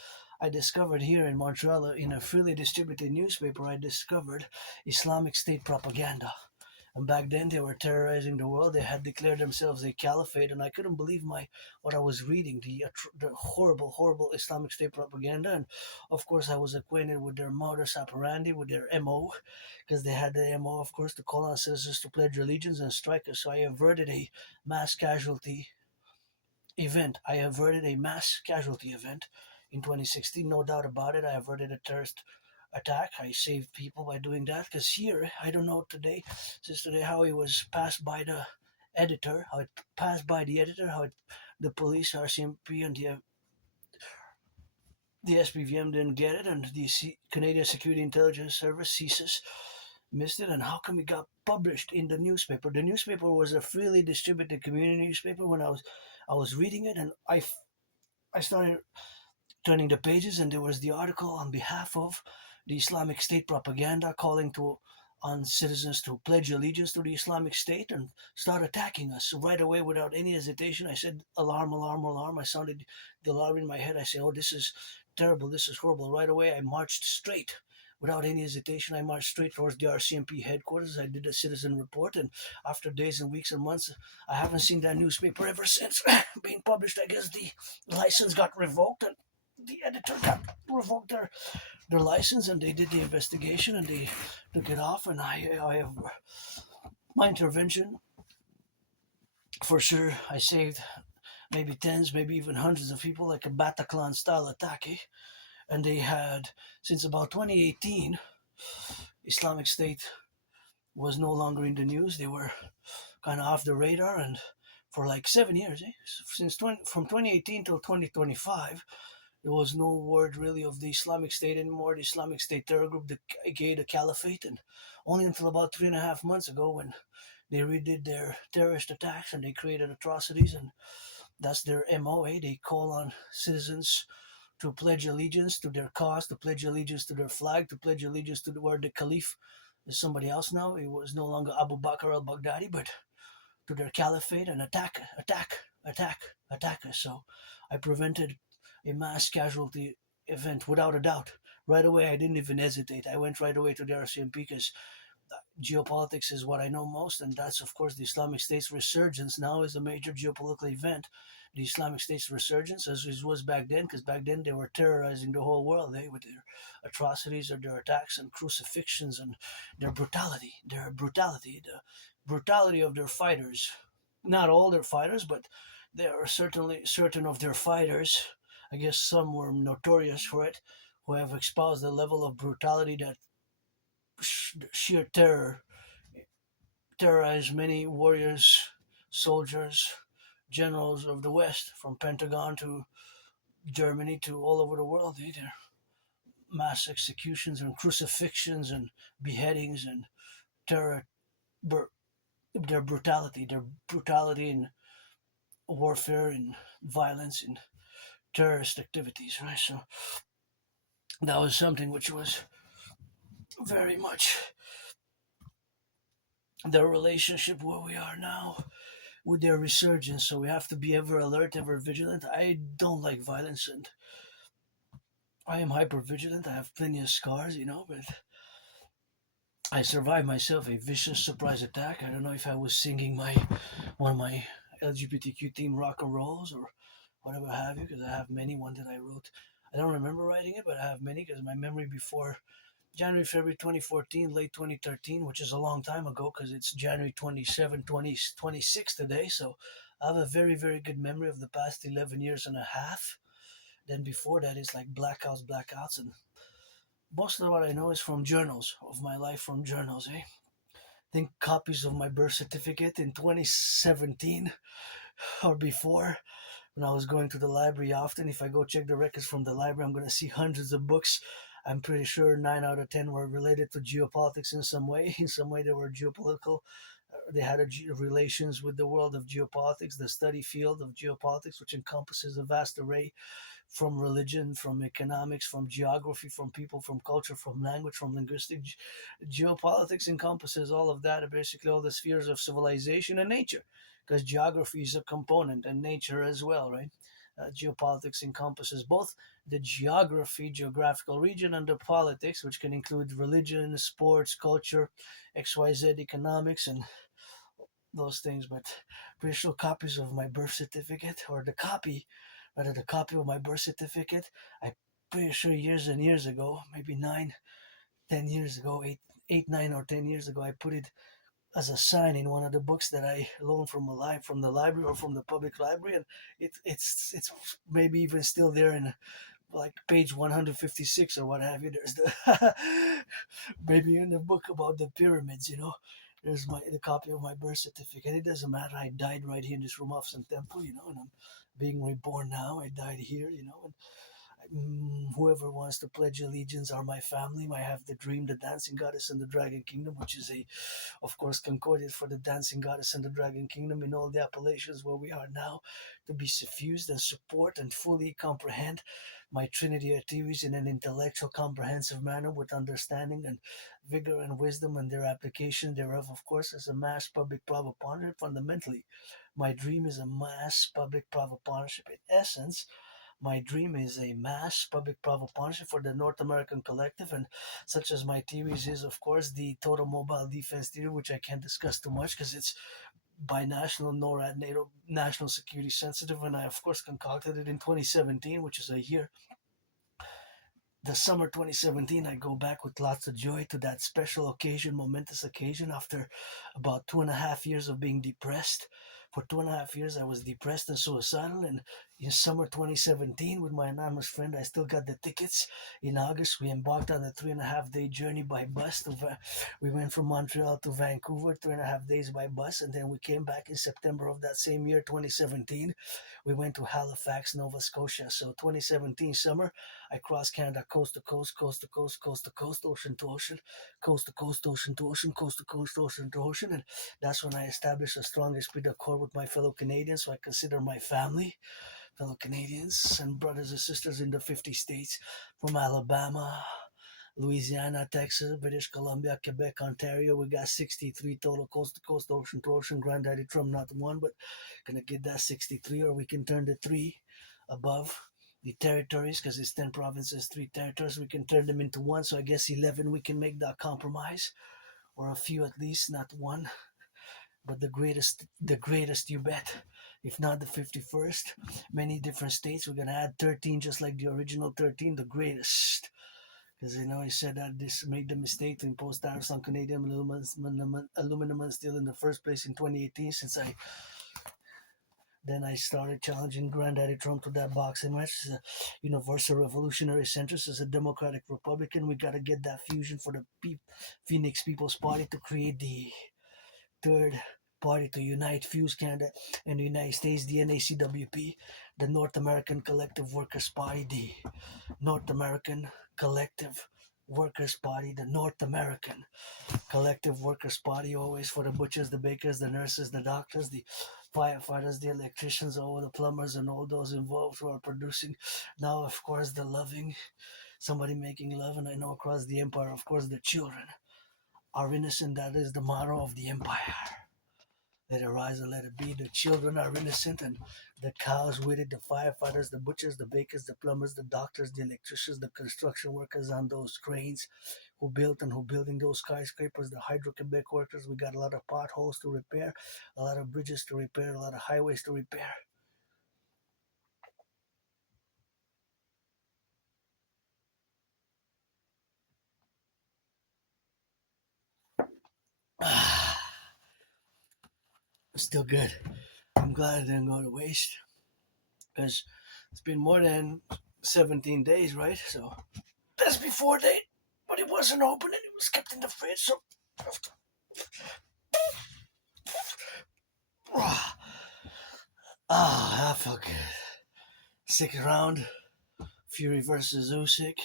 I discovered here in Montreal, in a freely distributed newspaper, I discovered Islamic State propaganda. And back then they were terrorizing the world. They had declared themselves a caliphate, and I couldn't believe what I was reading, the horrible, horrible Islamic State propaganda. And of course, I was acquainted with their modus operandi, with their MO, because they had the MO, of course, to call on citizens to pledge allegiance and strike us. So I averted a mass casualty event. I averted a mass casualty event in 2016, no doubt about it. I averted a terrorist attack. I saved people by doing that. Because here, I don't know since today, how it was passed by the editor, how the police, RCMP, and the SPVM didn't get it, and the Canadian Security Intelligence Service, CSIS, missed it. And how come it got published in the newspaper? The newspaper was a freely distributed community newspaper. When I was reading it, and I started turning the pages, and there was the article on behalf of the Islamic State propaganda calling on citizens to pledge allegiance to the Islamic State and start attacking us. So right away, without any hesitation, I said, alarm, alarm, alarm. I sounded the alarm in my head. I said, oh, this is terrible. This is horrible. Right away, I marched straight. Without any hesitation, I marched straight towards the RCMP headquarters. I did a citizen report, and after days and weeks and months, I haven't seen that newspaper ever since being published. I guess the license got revoked, and the editor got revoked their license, and they did the investigation and they took it off. And I have my intervention for sure. I saved maybe tens, maybe even hundreds of people, like a Bataclan style attack. Eh? And they had, since about 2018, Islamic State was no longer in the news. They were kind of off the radar, and for like 7 years, from 2018 till 2025, there was no word really of the Islamic State anymore, the Islamic State terror group, the Caliphate, and only until about 3.5 months ago when they redid their terrorist attacks and they created atrocities, and that's their MOA. They call on citizens to pledge allegiance to their cause, to pledge allegiance to their flag, to pledge allegiance to where the Caliph is somebody else now. It was no longer Abu Bakr al-Baghdadi, but to their caliphate, and attack us. So I prevented a mass casualty event without a doubt. right away. I didn't even hesitate. I went right away to the RCMP because geopolitics is what I know most, and that's of course the Islamic State's resurgence now is a major geopolitical event. The Islamic State's resurgence, as it was back then, because back then they were terrorizing the whole world, with their atrocities or their attacks and crucifixions and the brutality of their fighters. Not all their fighters, but there are certainly certain of their fighters. I guess some were notorious for it, who have espoused the level of brutality that sheer terrorized many warriors, soldiers, generals of the West, from Pentagon to Germany to all over the world. There mass executions and crucifixions and beheadings and terror, their brutality in warfare and violence and terrorist activities, right? So that was something which was very much the relationship where we are now with their resurgence. So we have to be ever alert, ever vigilant. I don't like violence, and I am hyper vigilant. I have plenty of scars, but I survived myself a vicious surprise attack. I don't know if I was singing my one of my LGBTQ theme Rock&Rolls or whatever have you, because I have many. One that I wrote. I don't remember writing it, but I have many because my memory before January, February 2014, late 2013, which is a long time ago because it's January 27, 2026 today. So I have a very, very good memory of the past 11 years and a half. Then before that, it's like blackouts. And most of what I know is from journals, of my life from journals, eh? I think copies of my birth certificate in 2017 or before, when I was going to the library often. If I go check the records from the library, I'm going to see hundreds of books. I'm pretty sure 9 out of 10 were related to geopolitics in some way. In some way, they were geopolitical. They had relations with the world of geopolitics, the study field of geopolitics, which encompasses a vast array from religion, from economics, from geography, from people, from culture, from language, from linguistics. Geopolitics encompasses all of that, basically all the spheres of civilization and nature, because geography is a component and nature as well, right? Geopolitics encompasses both the geographical region, and the politics, which can include religion, sports, culture, XYZ, economics, and those things. But pretty sure copies of my birth certificate, or the copy of my birth certificate, I pretty sure years and years ago, maybe 9, 10 years ago, 8, 9 or 10 years ago, I put it as a sign in one of the books that I loaned from the library or from the public library, and it's maybe even still there in like page 156 or what have you. There's the maybe in the book about the pyramids, there's the copy of my birth certificate. It doesn't matter. I died right here in this room of some temple, and I'm being reborn now. I died here, and whoever wants to pledge allegiance are my family. I have the dream, the dancing goddess and the dragon kingdom, which is of course, concorded for the dancing goddess and the dragon kingdom in all the appellations where we are now, to be suffused and support and fully comprehend my Trinity of theories in an intellectual, comprehensive manner with understanding and vigor and wisdom, and their application thereof, of course, as a mass public private partnership. Fundamentally, my dream is a mass public private partnership. In essence, my dream is a mass public-private partnership for the North American Collective, and such as my theories is, of course, the total mobile defense theory, which I can't discuss too much because it's binational, NORAD, NATO, national security sensitive, and I, of course, concocted it in 2017, which is a year. The summer 2017, I go back with lots of joy to that special occasion, momentous occasion, after about 2.5 years of being depressed. For 2.5 years, I was depressed and suicidal, and in summer 2017, with my anonymous friend, I still got the tickets. In August, we embarked on a 3.5 day journey by bus. We went from Montreal to Vancouver, 3.5 days by bus, and then we came back in September of that same year, 2017. We went to Halifax, Nova Scotia. So 2017 summer, I crossed Canada coast to coast, coast to coast, coast to coast, ocean to ocean, coast to coast, ocean to ocean, coast to coast, ocean to ocean, and that's when I established a strong esprit de corps with my fellow Canadians, so I consider my family, fellow Canadians and brothers and sisters in the 50 states, from Alabama, Louisiana, Texas, British Columbia, Quebec, Ontario. We got 63 total, coast to coast, ocean to ocean. Granddaddy Trump, not one, but gonna get that 63, or we can turn the 3 above the territories, because it's 10 provinces, 3 territories. We can turn them into one. So I guess 11 we can make that compromise, or a few at least, not one. But the greatest, you bet. If not the 51st, many different states. We're gonna add 13, just like the original 13, the greatest. Because he said that this made the mistake to impose tariffs on Canadian aluminum and steel in the first place in 2018. Then I started challenging Granddaddy Trump to that boxing match. As a universal revolutionary centrist, as a democratic Republican, we got to get that fusion for the Phoenix People's Party to create the third party to unite, fuse Canada and the United States, the NACWP, the North American Collective Workers' Party, the North American Collective Workers' Party, the North American Collective Workers' Party, always for the butchers, the bakers, the nurses, the doctors, the firefighters, the electricians, all the plumbers, and all those involved who are producing. Now, of course, the loving, somebody making love, and I know across the empire, of course, the children are innocent. That is the motto of the empire. Let it rise and let it be. The children are innocent, and the cows with it, the firefighters, the butchers, the bakers, the plumbers, the doctors, the electricians, the construction workers on those cranes who built and who building those skyscrapers, the Hydro-Quebec workers. We got a lot of potholes to repair, a lot of bridges to repair, a lot of highways to repair. Still good. I'm glad it didn't go to waste, because it's been more than 17 days, right? So best before date, but it wasn't open and it was kept in the fridge. So that felt good. Sixth round, Fury versus Usyk.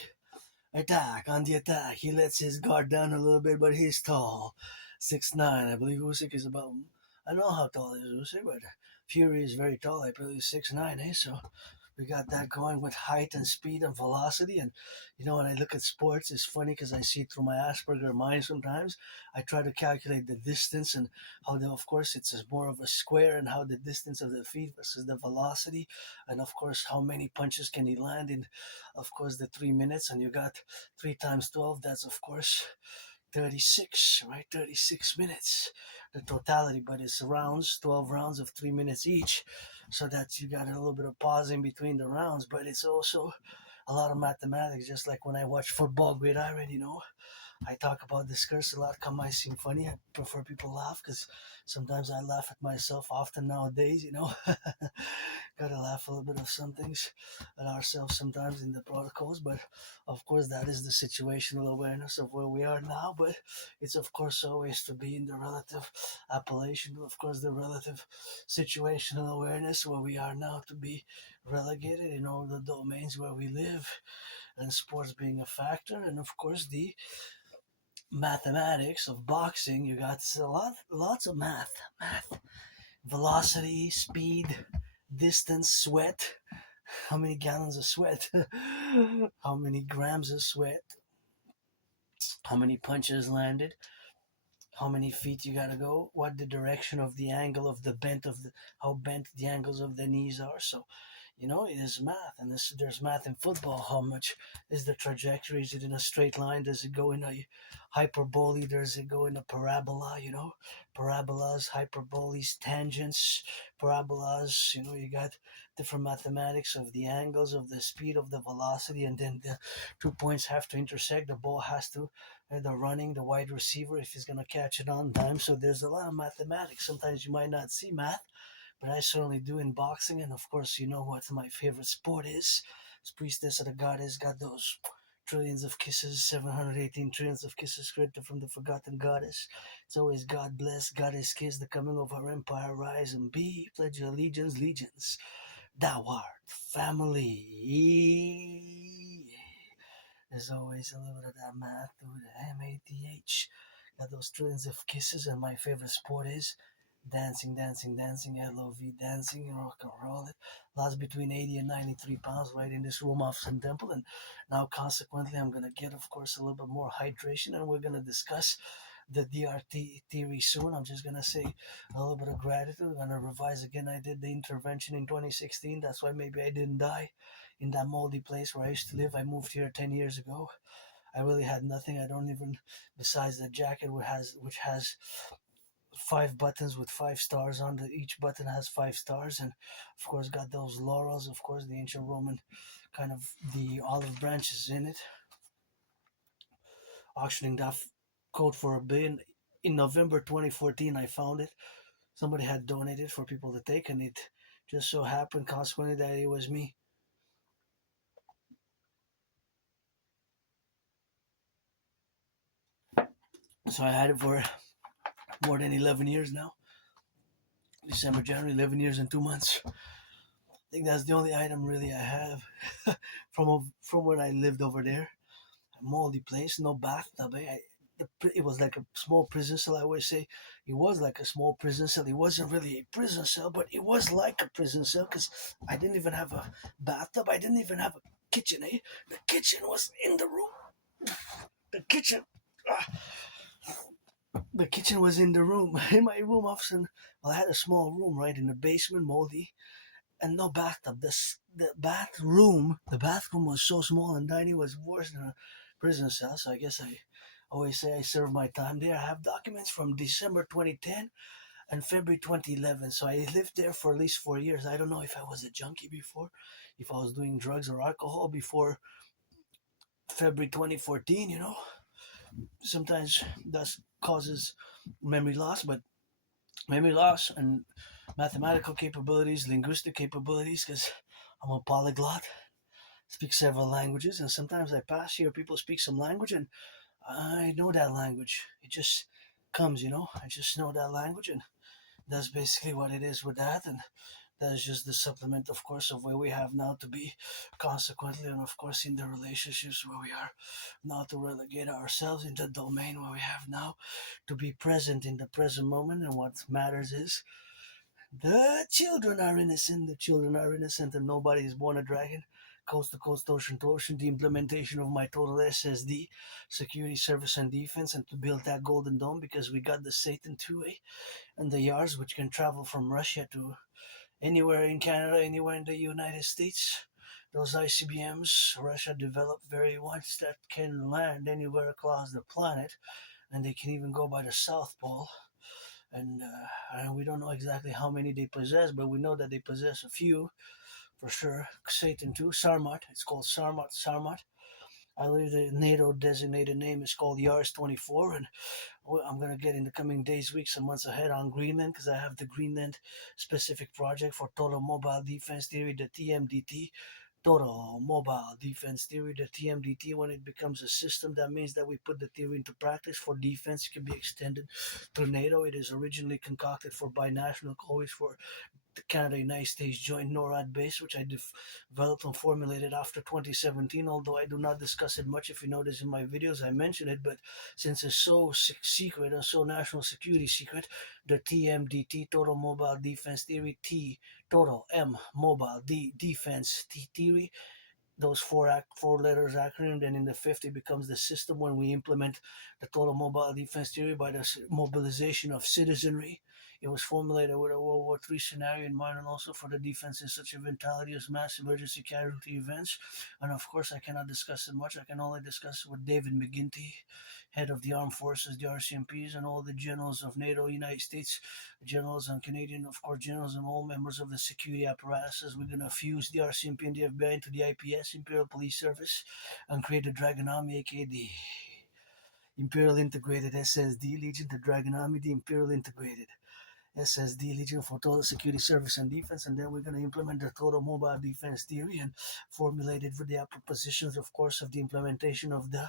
Attack on the attack. He lets his guard down a little bit, but he's tall. 6'9". I believe Usyk is about. I don't know how tall is Usyk, but Fury is very tall. I believe 6'9", So we got that going with height and speed and velocity. And when I look at sports, it's funny because I see through my Asperger mind sometimes. I try to calculate the distance and how, of course, it's more of a square, and how the distance of the feet versus the velocity, and of course how many punches can he land in, of course, the 3 minutes. And you got 3 times 12. That's of course 36, right? 36 minutes, the totality, but it's rounds, 12 rounds of 3 minutes each, so that you got a little bit of pause in between the rounds. But it's also a lot of mathematics, just like when I watch football gridiron. I talk about discourse a lot. Come might seem funny. I prefer people laugh, because sometimes I laugh at myself often nowadays. Gotta laugh a little bit of some things at ourselves sometimes in the protocols. But of course, that is the situational awareness of where we are now. But it's of course always to be in the relative appellation, of course, the relative situational awareness where we are now, to be relegated in all the domains where we live, and sports being a factor, and of course the mathematics of boxing. You got lots of math, velocity, speed, distance, sweat. How many gallons of sweat? How many grams of sweat? How many punches landed? How many feet you gotta go? What the direction of the angle of the bent of the how bent the angles of the knees are? So it is math, and there's math in football. How much is the trajectory? Is it in a straight line? Does it go in a hyperbole? Does it go in a parabola? Parabolas, hyperboles, tangents, parabolas. You got different mathematics of the angles, of the speed, of the velocity, and then the 2 points have to intersect. The ball has to, the running, the wide receiver, if he's going to catch it on time. So there's a lot of mathematics. Sometimes you might not see math, but I certainly do in boxing. And of course, you know what my favorite sport is. It's Priestess of the Goddess, got those trillions of kisses, 718 trillions of kisses created from the forgotten goddess. It's always God bless, Goddess kiss, the coming of our empire, rise and be, pledge your allegiance, legions. Thou art family. There's always a little bit of that math through the MATH. Got those trillions of kisses, and my favorite sport is dancing, dancing, dancing, LOV, dancing, rock and roll. It lost between 80 and 93 pounds right in this room off Sun Temple. And now, consequently, I'm going to get, of course, a little bit more hydration, and we're going to discuss the DRT theory soon. I'm just going to say a little bit of gratitude. I'm going to revise again. I did the intervention in 2016. That's why maybe I didn't die in that moldy place where I used to live. I moved here 10 years ago. I really had nothing. I don't even, besides the jacket, which has 5 buttons with 5 stars on it. Each button has 5 stars, and of course got those laurels. Of course, the ancient Roman kind of the olive branches in it. Auctioning that coat for $1 billion in November 2014. I found it. Somebody had donated for people to take, and it just so happened, consequently, that it was me. So I had it for more than 11 years now. December, January, 11 years and 2 months. I think that's the only item really I have from when I lived over there. A moldy place, no bathtub. It was like a small prison cell. I always say it was like a small prison cell. It wasn't really a prison cell, but it was like a prison cell because I didn't even have a bathtub. I didn't even have a kitchen. The kitchen was in the room. The kitchen. The kitchen was in the room. In my room, often, well, I had a small room right in the basement, moldy, and no bathtub. The bathroom was so small and tiny, was worse than a prison cell. So I guess I always say I served my time there. I have documents from December 2010 and February 2011. So I lived there for at least 4 years. I don't know if I was a junkie before, if I was doing drugs or alcohol before February 2014. Sometimes that causes memory loss, but memory loss and mathematical capabilities, linguistic capabilities, because I'm a polyglot, speak several languages, and sometimes I pass here, people speak some language, and I know that language. It just comes. I just know that language, and that's basically what it is with that, and that's just the supplement, of course, of where we have now to be, consequently, and of course, in the relationships where we are now to relegate ourselves into the domain where we have now to be present in the present moment, and what matters is the children are innocent. The children are innocent, and nobody is born a dragon. Coast to coast, ocean to ocean. The implementation of my total SSD, security, service, and defense, and to build that golden dome because we got the Satan 2A and the yards, which can travel from Russia to anywhere in Canada, anywhere in the United States. Those ICBMs Russia developed very ones that can land anywhere across the planet, and they can even go by the South Pole. And we don't know exactly how many they possess, but we know that they possess a few for sure. Satan 2, Sarmat. It's called Sarmat. I believe the NATO designated name is called Yars 24, and I'm going to get in the coming days, weeks, and months ahead on Greenland because I have the Greenland specific project for Total Mobile Defense Theory, the TMDT. Total Mobile Defense Theory, the TMDT. When it becomes a system, that means that we put the theory into practice for defense. It can be extended to NATO. It is originally concocted for binational, always for the Canada-United States Joint NORAD base, which I developed and formulated after 2017, although I do not discuss it much. If you notice in my videos, I mention it, but since it's so secret and so national security secret, the TMDT, Total Mobile Defense Theory, T, Total, M, Mobile, D, Defense, T, Theory, those four letters acronym, then in the fifth it becomes the system when we implement the total mobile defense theory by the mobilization of citizenry. It was formulated with a World War III scenario in mind, and also for the defense in such eventuality as mass emergency casualty events. And of course, I cannot discuss it much. I can only discuss it with David McGinty, head of the armed forces, the RCMPs, and all the generals of NATO, United States generals, and Canadian, of course, generals, and all members of the security apparatuses. We're going to fuse the RCMP and the FBI into the IPS, Imperial Police Service, and create the Dragon Army, aka the Imperial Integrated SSD Legion, the Dragon Army, the Imperial Integrated SSD Legion for Total Security Service and Defense, and then we're going to implement the Total Mobile Defense Theory and formulate it with the propositions, of course, of the implementation of the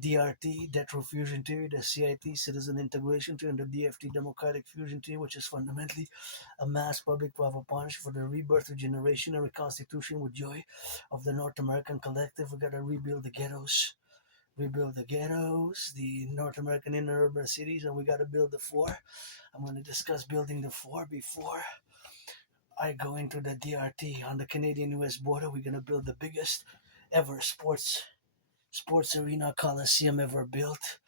DRT, Detro Fusion Theory, the CIT, Citizen Integration Theory, and the DFT, Democratic Fusion Theory, which is fundamentally a mass public private partnership for the rebirth, regeneration, and reconstitution with joy of the North American collective. We got to rebuild the North American inner urban cities, and we got to build the four. I'm going to discuss building the four before I go into the DRT. On the Canadian-US border, we're going to build the biggest ever sports arena coliseum ever built.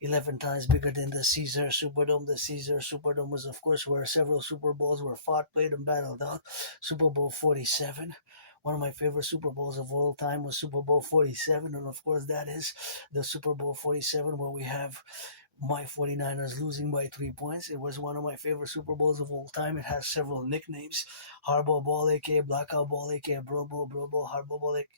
11 times bigger than the Caesar Superdome. The Caesar Superdome was, of course, where several Super Bowls were fought, played, and battled out. Super Bowl 47 One of my favorite Super Bowls of all time was Super Bowl 47. And of course, that is the Super Bowl 47 where we have my 49ers losing by 3 points. It was one of my favorite Super Bowls of all time. It has several nicknames. Hardball Ball, aka Blackout Ball, aka Bro Ball, Hardball Ball, aka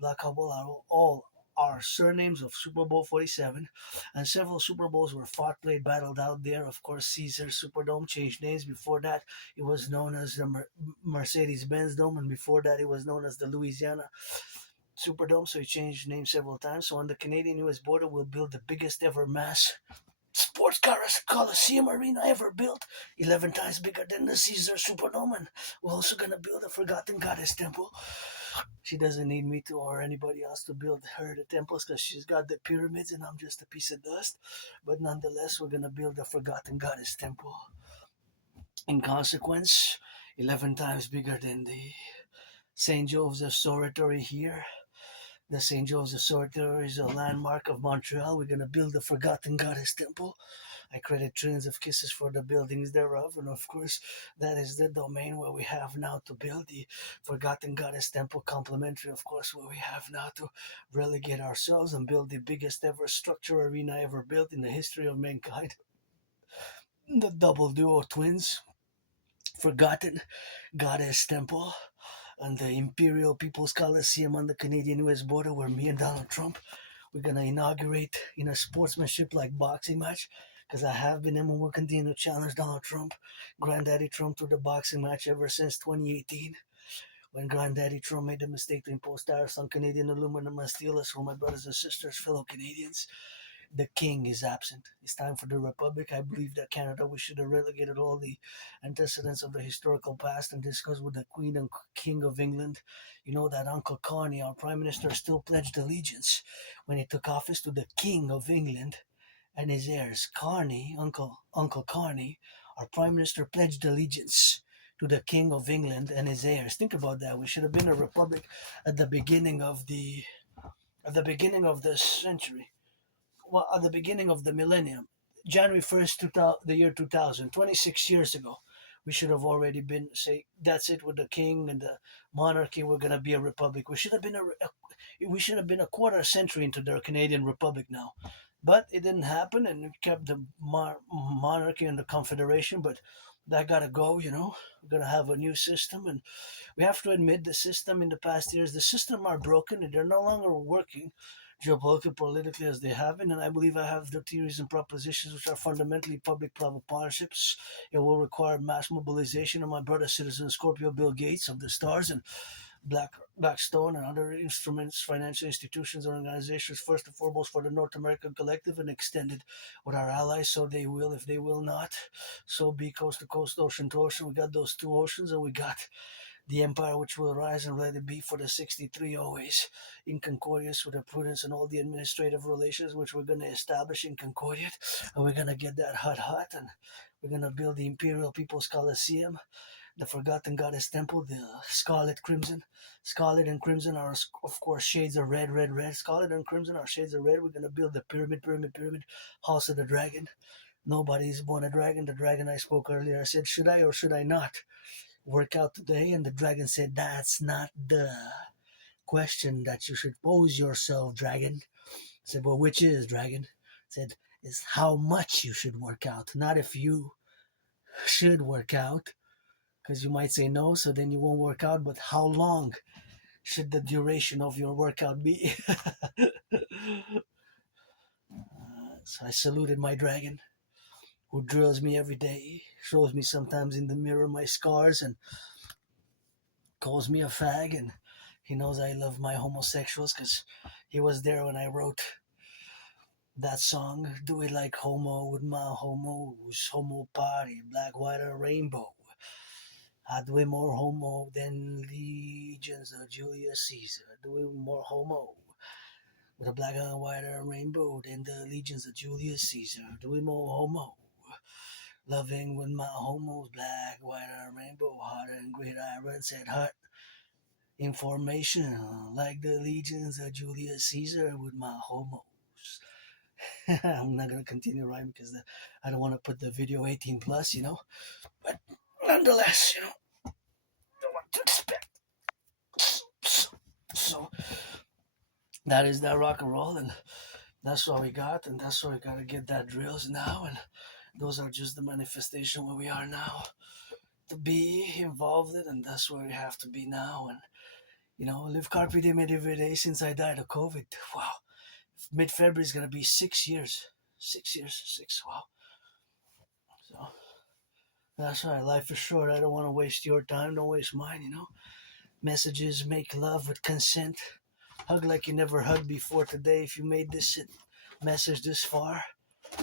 Blackout Ball, are surnames of Super Bowl 47. And several Super Bowls were fought, played, battled out there. Of course, Caesar Superdome changed names. Before that, it was known as the Mercedes-Benz Dome, and before that, it was known as the Louisiana Superdome, so he changed names several times. So on the Canadian-US border, we'll build the biggest ever mass sports coliseum arena ever built, 11 times bigger than the Caesar Superdome. And we're also going to build a Forgotten Goddess temple. She doesn't need me to or anybody else to build her the temples because she's got the pyramids and I'm just a piece of dust. But nonetheless, we're going to build a Forgotten Goddess temple. In consequence, 11 times bigger than the St. Joseph's Oratory here. The St. Joseph's Oratory is a landmark of Montreal. We're going to build the Forgotten Goddess Temple. I credit trillions of kisses for the buildings thereof. And of course, that is the domain where we have now to build the Forgotten Goddess Temple, complementary, of course, where we have now to relegate ourselves and build the biggest ever structure arena ever built in the history of mankind. The double duo twins, Forgotten Goddess Temple, and the Imperial People's Coliseum on the Canadian-US border, where me and Donald Trump, we're gonna inaugurate in a sportsmanship like boxing match. Because I have been and will continue to challenge Donald Trump, Granddaddy Trump, to the boxing match ever since 2018, when Granddaddy Trump made the mistake to impose tariffs on Canadian aluminum and steel. As for my brothers and sisters, fellow Canadians, the king is absent. It's time for the republic. I believe that Canada, we should have relegated all the antecedents of the historical past and discussed with the Queen and King of England. You know that Uncle Carney, our Prime Minister, still pledged allegiance when he took office to the King of England and his heirs. Carney, Uncle Carney, our Prime Minister, pledged allegiance to the King of England and his heirs. Think about that. We should have been a republic at the beginning of the century, well, at the beginning of the millennium, January 1st, the year 2000, 26 years ago, we should have already been, say, that's it with the king and the monarchy, we're going to be a republic. We should have been a quarter century into the Canadian Republic now. But it didn't happen, and we kept the monarchy and the confederation, but that got to go, We're going to have a new system, and we have to admit the system in the past years, the system are broken, and they're no longer working geopolitically, politically as they have been. And I believe I have the theories and propositions which are fundamentally public-private partnerships. It will require mass mobilization of my brother citizen Scorpio Bill Gates of the stars and Blackstone and other instruments, financial institutions, and organizations, first and foremost for the North American Collective and extended with our allies. So they will, if they will not, so be coast to coast, ocean to ocean. We got those two oceans, and we got the empire which will rise and let it be for the 63 always in concordiance with the prudence and all the administrative relations which we're going to establish in concordiate. And we're going to get that hot, and we're going to build the Imperial People's Coliseum, the Forgotten Goddess Temple, the Scarlet Crimson. Scarlet and Crimson are, of course, shades of red, red, red. Scarlet and Crimson are shades of red. We're going to build the pyramid, House of the Dragon. Nobody's born a dragon. The dragon I spoke earlier, I said, should I or should I not work out today? And the dragon said, that's not the question that you should pose yourself, dragon. I said, well, which is, dragon? I said, is how much you should work out, not if you should work out, because you might say no, so then you won't work out, but how long should the duration of your workout be? So I saluted my dragon, who drills me every day, shows me sometimes in the mirror my scars, and calls me a fag, and he knows I love my homosexuals because he was there when I wrote that song, Do It Like Homo with my homos, homo party, black, white, and rainbow. I do it more homo than legions of Julius Caesar. Do it more homo with a black and white and rainbow than the legions of Julius Caesar. Do it more homo. Loving with my homos, black, white, and rainbow, hot and great iron said hot. Information like the legions of Julius Caesar with my homos. I'm not gonna continue rhyming because I don't want to put the video 18 plus, But nonetheless, what to expect. that is that rock and roll, and that's what we got, and that's why we gotta get that drills now, and those are just the manifestation where we are now to be involved in, and that's where we have to be now, and live carpe diem every day since I died of COVID. Wow, mid-February is gonna be 6 years, 6 years, six. Wow, so that's right. Life is short. I don't want to waste your time. Don't waste mine. Messages: make love with consent. Hug like you never hugged before today. If you made this message this far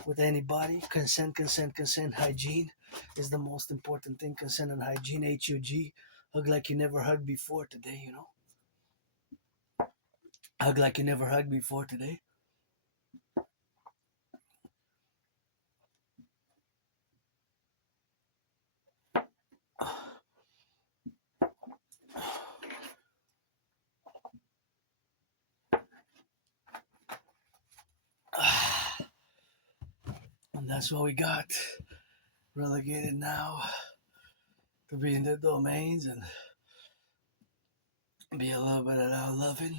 with anybody, consent, consent, consent. Hygiene is the most important thing. Consent and hygiene. HUG. Hug like you never hugged before today. Hug like you never hugged before today. And that's what we got. Relegated now to be in the domains and be a little bit of that loving.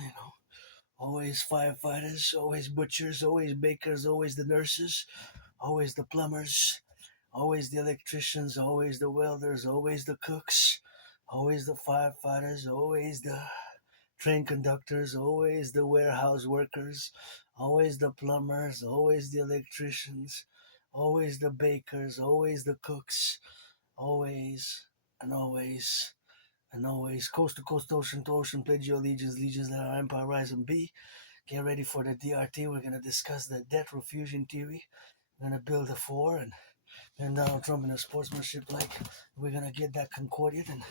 Always firefighters, always butchers, always bakers, always the nurses, always the plumbers, always the electricians, always the welders, always the cooks, always the firefighters, always the train conductors, always the warehouse workers, always the plumbers, always the electricians, always the bakers, always the cooks, always and always and always, coast to coast, ocean to ocean, pledge your allegiance, legions let our empire rise and be. Get ready for the DRT. We're going to discuss the debt refusion theory. We're going to build a four and Donald Trump in a sportsmanship like. We're going to get that concordant and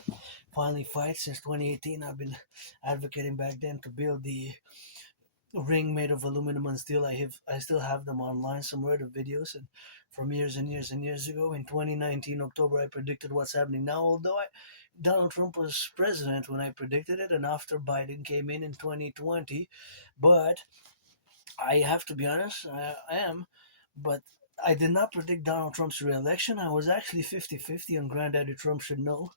finally fight. Since 2018, I've been advocating back then to build the ring made of aluminum and steel. I still have them online somewhere, the videos, and from years and years and years ago. In 2019 October, I predicted what's happening now. Although Donald Trump was president when I predicted it, and after Biden came in 2020, but I have to be honest, I am, but I did not predict Donald Trump's reelection. I was actually 50-50, and Granddaddy Trump should know.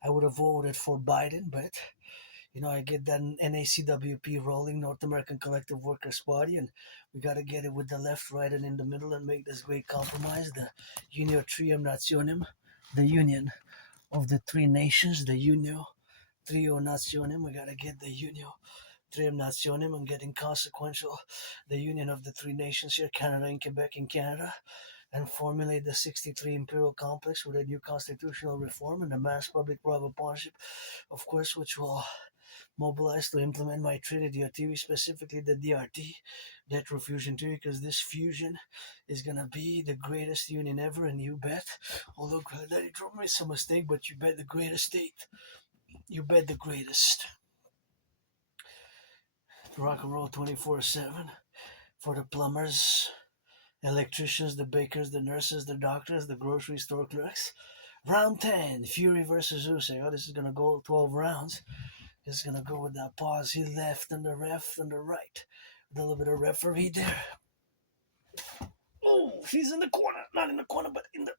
I would have voted for Biden, but I get that NACWP rolling, North American Collective Workers Party, and we got to get it with the left, right, and in the middle and make this great compromise. The Unio Trium Nationem, the union of the three nations, the Unio Trio Nationem. We got to get the Unio Trium Nationem and getting consequential, the union of the three nations here, Canada and Quebec in Canada, and formulate the 63 Imperial Complex with a new constitutional reform and a mass public-private partnership, of course, which will mobilize to implement my Trinity theory, specifically the DRT, debt refusion theory, because this fusion is going to be the greatest union ever, and you bet, although Granddaddy Trump made some mistake, but you bet the greatest state. You bet the greatest. Rock and roll 24/7 for the plumbers, electricians, the bakers, the nurses, the doctors, the grocery store clerks. Round 10, Fury versus Usyk. Oh, this is going to go 12 rounds. Just gonna go with that pause. He left and the ref and the right. With a little bit of referee there. Oh, he's in the corner. Not in the corner, but in the.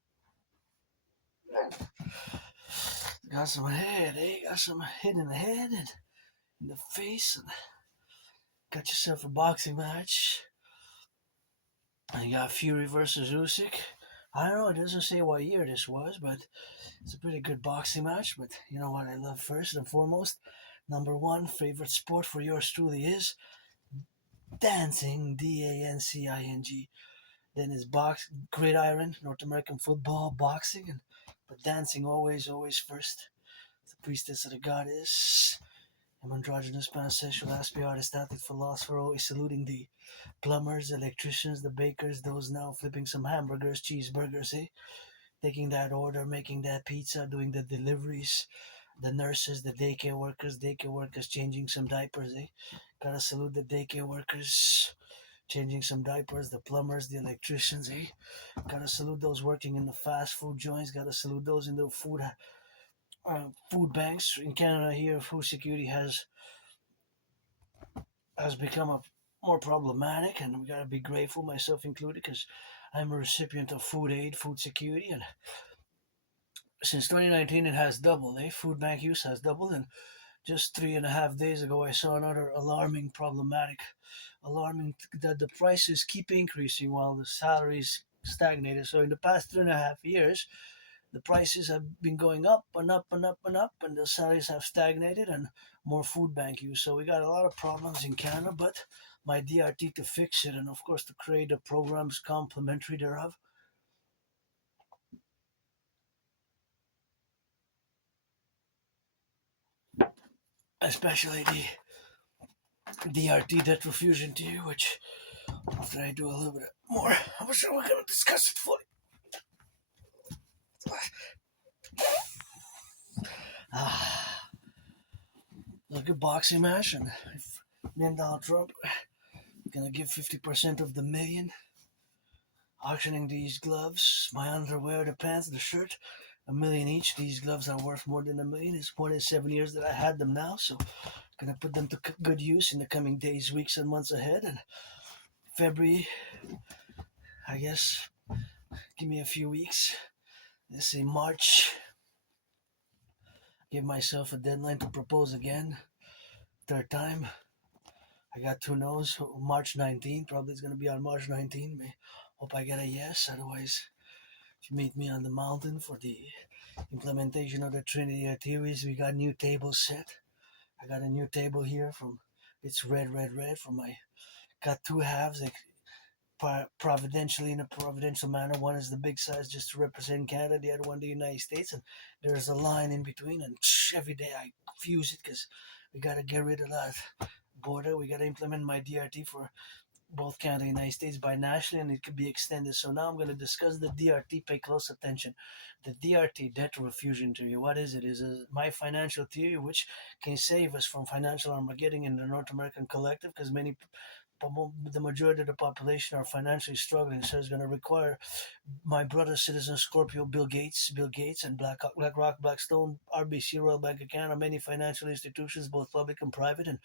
Got some head, eh? Got some hit in the head and in the face. And got yourself a boxing match. And you got Fury versus Usyk. I don't know, it doesn't say what year this was, but it's a pretty good boxing match. But you know what I love first and foremost? Number one favorite sport for yours truly is dancing, dancing. Then is gridiron, North American football, boxing, but dancing always, always first. The priestess of the goddess, an androgynous pansexual aspie artist, athlete, philosopher, always saluting the plumbers, electricians, the bakers, those now flipping some hamburgers, cheeseburgers, eh? Taking that order, making that pizza, doing the deliveries, the nurses, the daycare workers changing some diapers, eh? Gotta salute the daycare workers changing some diapers, the plumbers, the electricians, eh? Gotta salute those working in the fast food joints, gotta salute those in the food banks. In Canada here, food security has become more problematic, and we gotta be grateful, myself included, because I'm a recipient of food aid, food security, and since 2019 it has doubled, eh? Food bank use has doubled, and Just 3.5 days ago, I saw another alarming that the prices keep increasing while the salaries stagnated. So in the past 3.5 years, the prices have been going up and up and up and up, and the salaries have stagnated and more food bank use. So we got a lot of problems in Canada, but my DRT to fix it and of course to create the programs complementary thereof, especially the DRT debt refusion theory, which after I do a little bit more, I'm sure we're going to discuss it fully. Ah, like a boxing match, and if me and Donald Trump gonna give 50% of the million, auctioning these gloves, my underwear, the pants, the shirt, a million each. These gloves are worth more than a million. It's more than 7 years that I had them now, so gonna put them to good use in the coming days, weeks, and months ahead. And February, I guess, give me a few weeks. Let's say March. Give myself a deadline to propose again. Third time. I got two no's. March 19th. Probably it's gonna be on March 19th. Hope I get a yes. Otherwise, if you meet me on the mountain for the implementation of the Trinity theories, we got new tables set. I got a new table here from it's red from my got two halves like providentially in a providential manner. One is the big size just to represent Canada, the other one the United States, and there's a line in between. And every day I fuse it because we got to get rid of that border. We got to implement my DRT for both Canada and the United States binationally, and it could be extended. So now I'm going to discuss the DRT. Pay close attention. The DRT, debt refusion theory. What is it? Is my financial theory which can save us from financial Armageddon in the North American collective, because the majority of the population are financially struggling. So it's going to require my brother citizen Scorpio, Bill Gates, and BlackRock, Blackstone, RBC, Royal Bank of Canada, many financial institutions, both public and private, and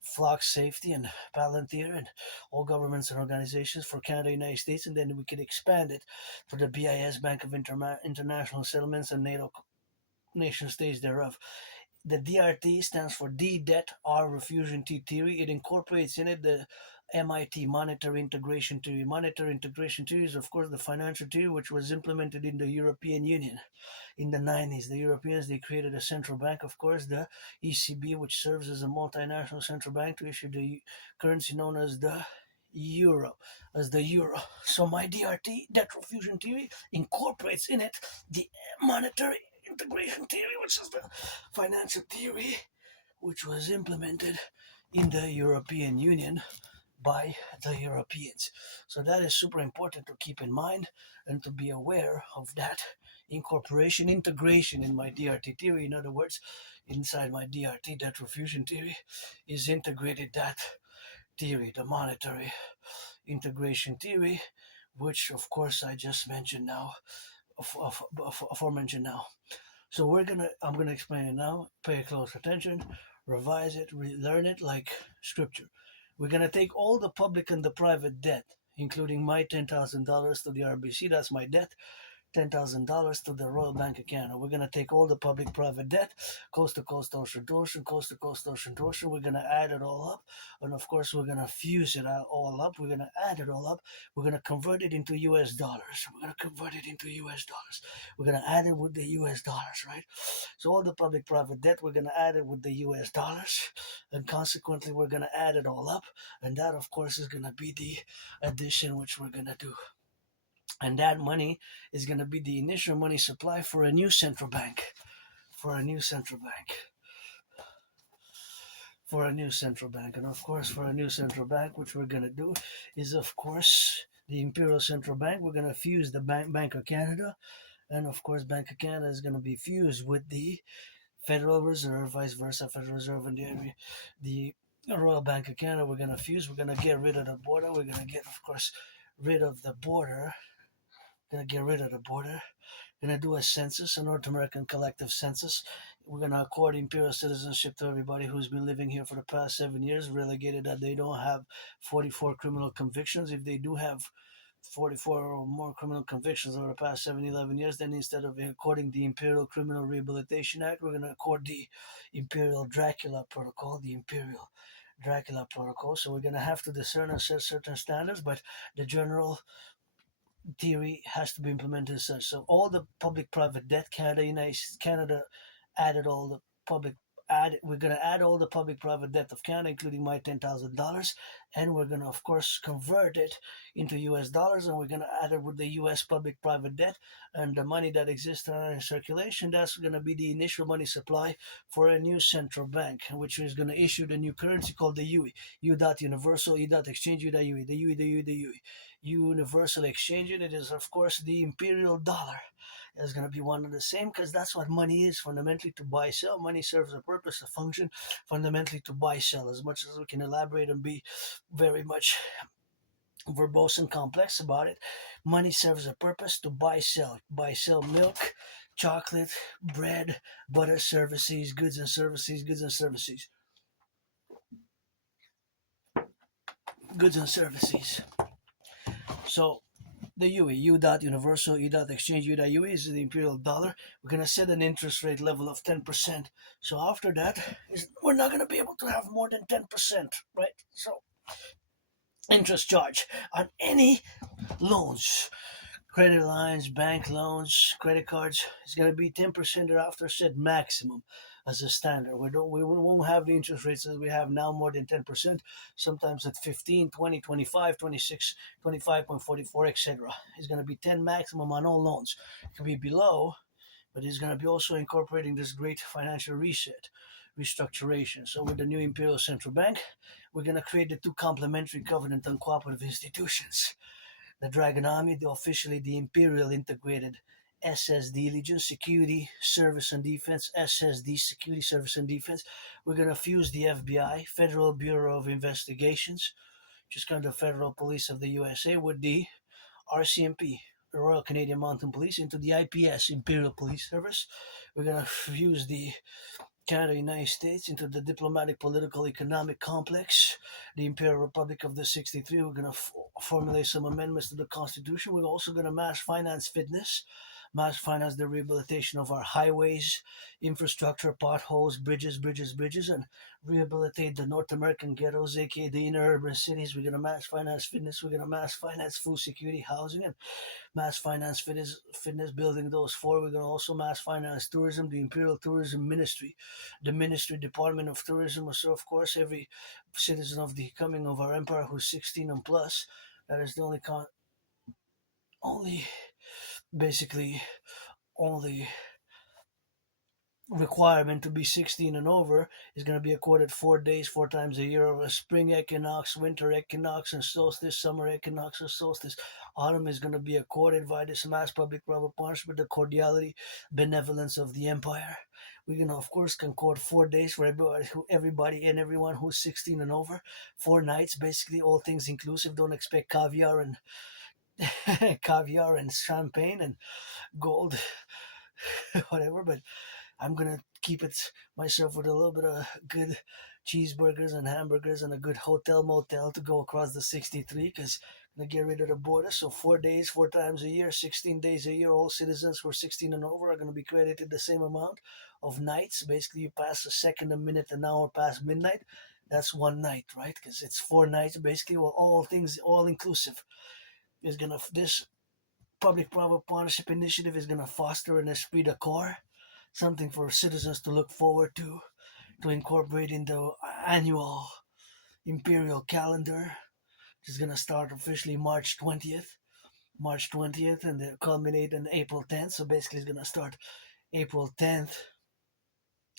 Flock Safety and Palantir, and all governments and organizations for Canada, United States, and then we could expand it for the BIS, Bank of International Settlements, and NATO nation states thereof. The DRT stands for D debt R refusion T theory. It incorporates in it the MIT monetary integration theory. Monetary integration theory is, of course, the financial theory which was implemented in the European Union in the 90s. The Europeans, they created a central bank, of course, the ECB, which serves as a multinational central bank to issue the currency known as the euro. So my DRT, debt refusion theory, incorporates in it the monetary integration theory, which is the financial theory which was implemented in the European Union by the Europeans. So that is super important to keep in mind and to be aware of that integration in my DRT theory. In other words, inside my DRT, debt refusion theory, is integrated that theory, the monetary integration theory, which of course I just mentioned now, aforementioned now. So I'm gonna explain it now. Pay close attention, revise it, relearn it like scripture. We're gonna take all the public and the private debt, including my $10,000 to the RBC. That's my debt. $10,000 to the Royal Bank of Canada. We're going to take all the public-private debt, coast to coast, ocean to ocean, coast to coast, ocean to ocean. We're going to add it all up. And of course, we're going to fuse it all up. We're going to add it all up. We're going to convert it into US dollars. We're going to convert it into US dollars. We're going to add it with the US dollars, right? So all the public-private debt, we're going to add it with the US dollars. And consequently, we're going to add it all up. And that, of course, is going to be the addition which we're going to do. And that money is going to be the initial money supply for a new central bank. For a new central bank. For a new central bank. And of course, for a new central bank, which we're going to do is, of course, the Imperial Central Bank. We're going to fuse the Bank of Canada. And of course, Bank of Canada is going to be fused with the Federal Reserve, vice versa, Federal Reserve, and the Royal Bank of Canada. We're going to fuse. We're going to get rid of the border. We're going to get, of course, rid of the border. Gonna get rid of the border. Gonna do a census, a North American collective census. We're gonna accord imperial citizenship to everybody who's been living here for the past 7 years, relegated that they don't have 44 criminal convictions. If they do have 44 or more criminal convictions over the past 11 years, then instead of according the Imperial Criminal Rehabilitation Act, we're going to accord the Imperial Dracula Protocol, the Imperial Dracula Protocol. So we're going to have to discern and set certain standards, but the general theory has to be implemented as such. So all the public-private debt, Canada added all the public we're going to add all the public-private debt of Canada, including my $10,000, and we're going to, of course, convert it into US dollars, and we're going to add it with the US public-private debt and the money that exists in circulation. That's going to be the initial money supply for a new central bank, which is going to issue the new currency called the UE, U.Universal, U.Exchange, U.UE, the UE, the UE, the UE. Universal exchange, and it is, of course, the imperial dollar. Is going to be one and the same because that's what money is, fundamentally to buy sell. Money serves a purpose, a function, fundamentally to buy sell. As much as we can elaborate and be very much verbose and complex about it, money serves a purpose to buy sell milk, chocolate, bread, butter, services, goods and services, goods and services, goods and services. So the UE, U.Universal, U.Exchange, U.UE is the imperial dollar. We're going to set an interest rate level of 10%. So after that, we're not going to be able to have more than 10%, right? So interest charge on any loans, credit lines, bank loans, credit cards, is going to be 10% thereafter set maximum as a standard. We won't have the interest rates as we have now, more than 10%, sometimes at 15, 20, 25, 26, 25.44, etc. It's going to be 10 maximum on all loans. It could be below, but it's going to be also incorporating this great financial reset, restructuration. So with the new Imperial Central Bank, we're going to create the two complementary covenant and cooperative institutions. The Draconis, officially the Imperial Integrated SSD, Legion Security, Service and Defense, SSD, Security, Service and Defense. We're going to fuse the FBI, Federal Bureau of Investigations, which is kind of the Federal Police of the USA, with the RCMP, the Royal Canadian Mounted Police, into the IPS, Imperial Police Service. We're going to fuse the Canada, United States, into the diplomatic, political, economic complex, the Imperial Republic of the 63. We're going to formulate some amendments to the Constitution. We're also going to mass finance fitness, mass finance the rehabilitation of our highways, infrastructure, potholes, bridges, and rehabilitate the North American ghettos, aka the inner urban cities. We're going to mass finance fitness. We're going to mass finance food security, housing, and mass finance fitness building those four. We're going to also mass finance tourism, the Imperial Tourism Ministry, the Ministry Department of Tourism. So, of course, every citizen of the coming of our empire who's 16 and plus, that is the only basically only requirement to be 16 and over is going to be accorded 4 days, 4 times a year of a spring equinox, winter equinox, and solstice, summer equinox, and solstice. Autumn is going to be accorded by this mass public rubber punch with the cordiality, benevolence of the empire. We're going to, of course, concord 4 days for everybody and everyone who's 16 and over. 4 nights, basically all things inclusive. Don't expect caviar and caviar and champagne and gold, whatever, but I'm gonna keep it myself with a little bit of good cheeseburgers and hamburgers and a good hotel motel to go across the 63 because I'm gonna get rid of the border. So 4 days, 4 times a year, 16 days a year, all citizens who are 16 and over are gonna be credited the same amount of nights. Basically, you pass a second, a minute, an hour past midnight. That's 1 night, right? Because it's 4 nights, basically, well, all things, all inclusive. This public-private partnership initiative is gonna foster an esprit de corps, something for citizens to look forward to incorporate in the annual imperial calendar, which is going to start officially March 20th, and then culminate on April 10th. So basically, it's going to start April 10th,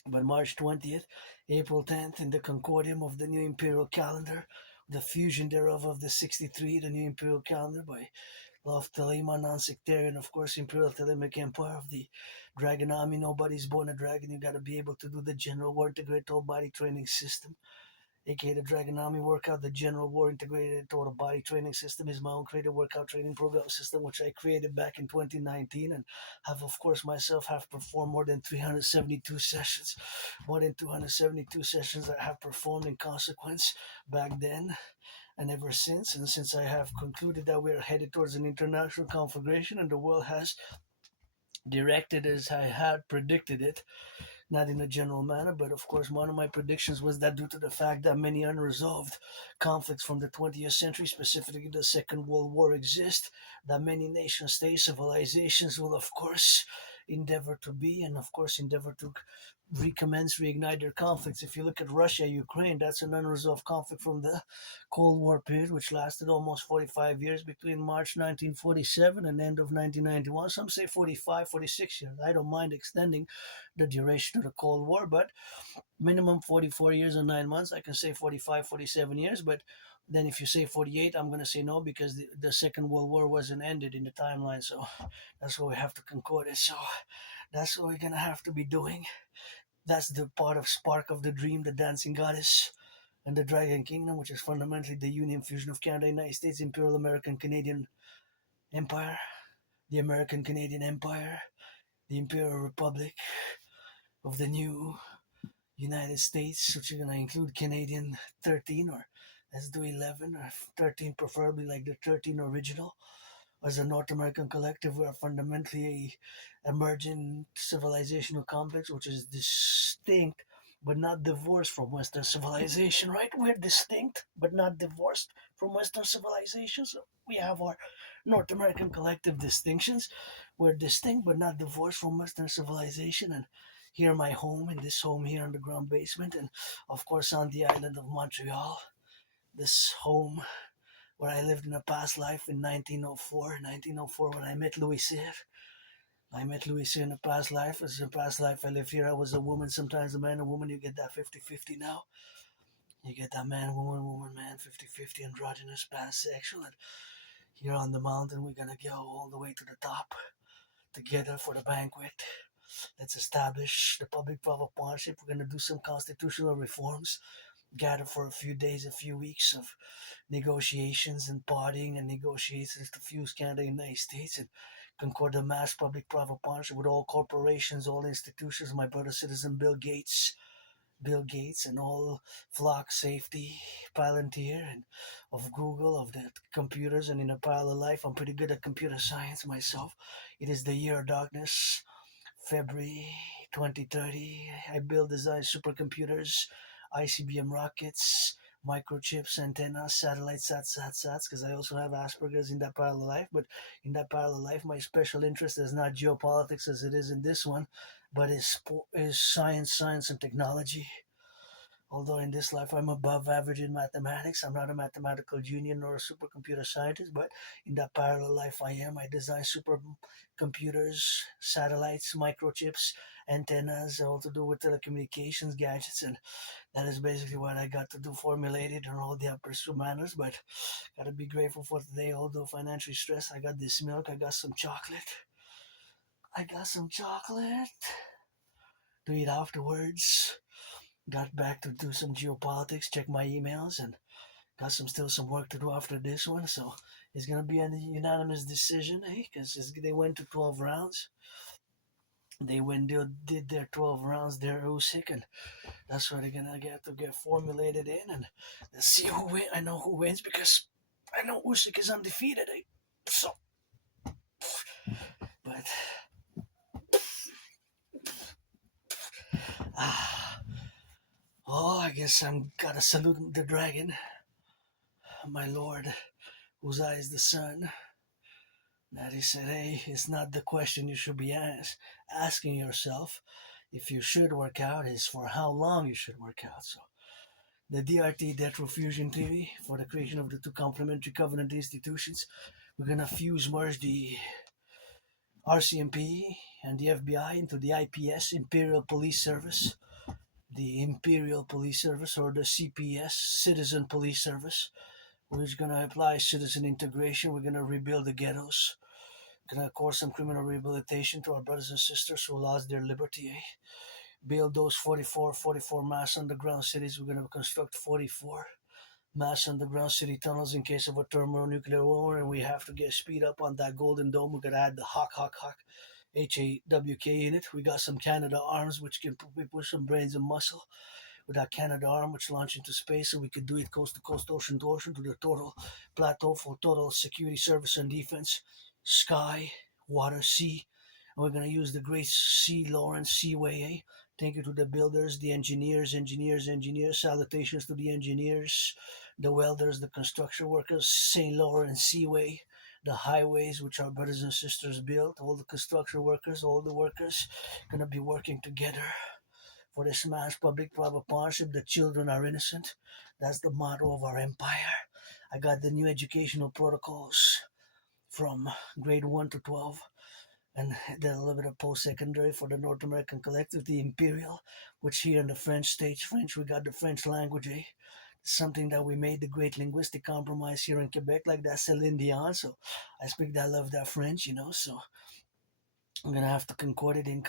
but March 20th, April 10th, in the concordium of the new imperial calendar, the fusion thereof of the 63, the new imperial calendar by Love Thelema, non-sectarian, of course, Imperial Thelemic Empire of the Dragon Army. Nobody's born a dragon. You got to be able to do the General War Integrated Total Body Training System, aka the Dragon Army workout. The General War Integrated Total Body Training System is my own creative workout training program system, which I created back in 2019, and have, of course, myself have performed more than 372 sessions. More than 272 sessions I have performed in consequence back then. And ever since, and since I have concluded that we are headed towards an international conflagration and the world has directed as I had predicted it, not in a general manner, but of course, one of my predictions was that due to the fact that many unresolved conflicts from the 20th century, specifically the Second World War, exist, that many nation state civilizations will, of course, endeavor to be and, of course, endeavor to reignite their conflicts. If you look at Russia, Ukraine, that's an unresolved conflict from the Cold War period, which lasted almost 45 years between March 1947 and end of 1991. Some say 45, 46 years. I don't mind extending the duration of the Cold War, but minimum 44 years and 9 months. I can say 45, 47 years, but then if you say 48, I'm going to say no because the Second World War wasn't ended in the timeline. So that's what we have to concord it. So that's what we're going to have to be doing. That's the part of Spark of the Dream, the Dancing Goddess, and the Dragon Kingdom, which is fundamentally the union fusion of Canada, United States, Imperial American Canadian Empire, the American Canadian Empire, the Imperial Republic of the new United States, which are going to include Canadian 13, or let's do 11 or 13, preferably like the 13 original. As a North American collective, we are fundamentally a emerging civilizational complex, which is distinct but not divorced from Western civilization, right? We're distinct but not divorced from Western civilization. So we have our North American collective distinctions. We're distinct but not divorced from Western civilization. And here, my home, in this home here, underground basement, and of course on the island of Montreal, this home where I lived in a past life in 1904. 1904, when I met Louis Cyr. I met Louis Cyr in a past life. As a past life, I lived here. I was a woman, sometimes a man, a woman. You get that 50-50 now. You get that man, woman, woman, man, 50-50, androgynous, pansexual. And here on the mountain, we're going to go all the way to the top together for the banquet. Let's establish the public-private partnership. We're going to do some constitutional reforms. Gather for a few days, a few weeks of negotiations and partying and negotiations to fuse Canada and the United States and concord a mass public-private partnership with all corporations, all institutions. My brother citizen Bill Gates, and all Flock Safety, Palantir, and of Google, of the computers, and in a parallel life, I'm pretty good at computer science myself. It is the year of darkness, February 2030. I build, design supercomputers, ICBM rockets, microchips, antennas, satellites, sats, because I also have Asperger's in that parallel life. But in that parallel life, my special interest is not geopolitics as it is in this one, but is science, and technology. Although in this life I'm above average in mathematics, I'm not a mathematical genius nor a supercomputer scientist, but in that parallel life I am. I design supercomputers, satellites, microchips, antennas, all to do with telecommunications, gadgets, and that is basically what I got to do, formulated in all the pursuit manners. But gotta be grateful for today, although financially stressed. I got this milk, I got some chocolate. To eat afterwards. Got back to do some geopolitics, check my emails, and got still some work to do after this one. So it's gonna be a unanimous decision, because they went to 12 rounds. They did their 12 rounds there, Usyk, and that's where they're gonna get formulated in, and let's see who wins. I know who wins because I know Usyk is undefeated. So, but I guess I'm gotta salute the dragon, my lord, whose eye is the sun. That he said, hey, it's not the question you should be asking yourself if you should work out, is for how long you should work out. So the DRT, Death Row Fusion theory, for the creation of the two complementary covenant institutions, we're going to merge the RCMP and the FBI into the IPS, Imperial Police Service, the Imperial Police Service, or the CPS, Citizen Police Service. We're just going to apply citizen integration. We're going to rebuild the ghettos. We're going to accord some criminal rehabilitation to our brothers and sisters who lost their liberty. Build those 44 mass underground cities. We're going to construct 44 mass underground city tunnels in case of a thermonuclear war, and we have to get speed up on that Golden Dome. We're going to add the HAWK, HAWK in it. We got some Canada arms, which can push some brains and muscle. with our Canadarm, which launched into space, so we could do it coast to coast, ocean to ocean, to the total plateau for total security, service, and defense, sky, water, sea. And we're going to use the great C. Lawrence Seaway. Thank you to the builders, the engineers. Salutations to the engineers, the welders, the construction workers, St. Lawrence Seaway, the highways which our brothers and sisters built, all the construction workers, all the workers going to be working together for this mass public-private partnership. The children are innocent. That's the motto of our empire. I got the new educational protocols from grade 1 to 12, and then a little bit of post-secondary for the North American Collectif, the Imperial, which here in the French states, we got the French language, something that we made the great linguistic compromise here in Quebec, like that Celine Dion. So I speak that, love that French, so I'm going to have to concord it in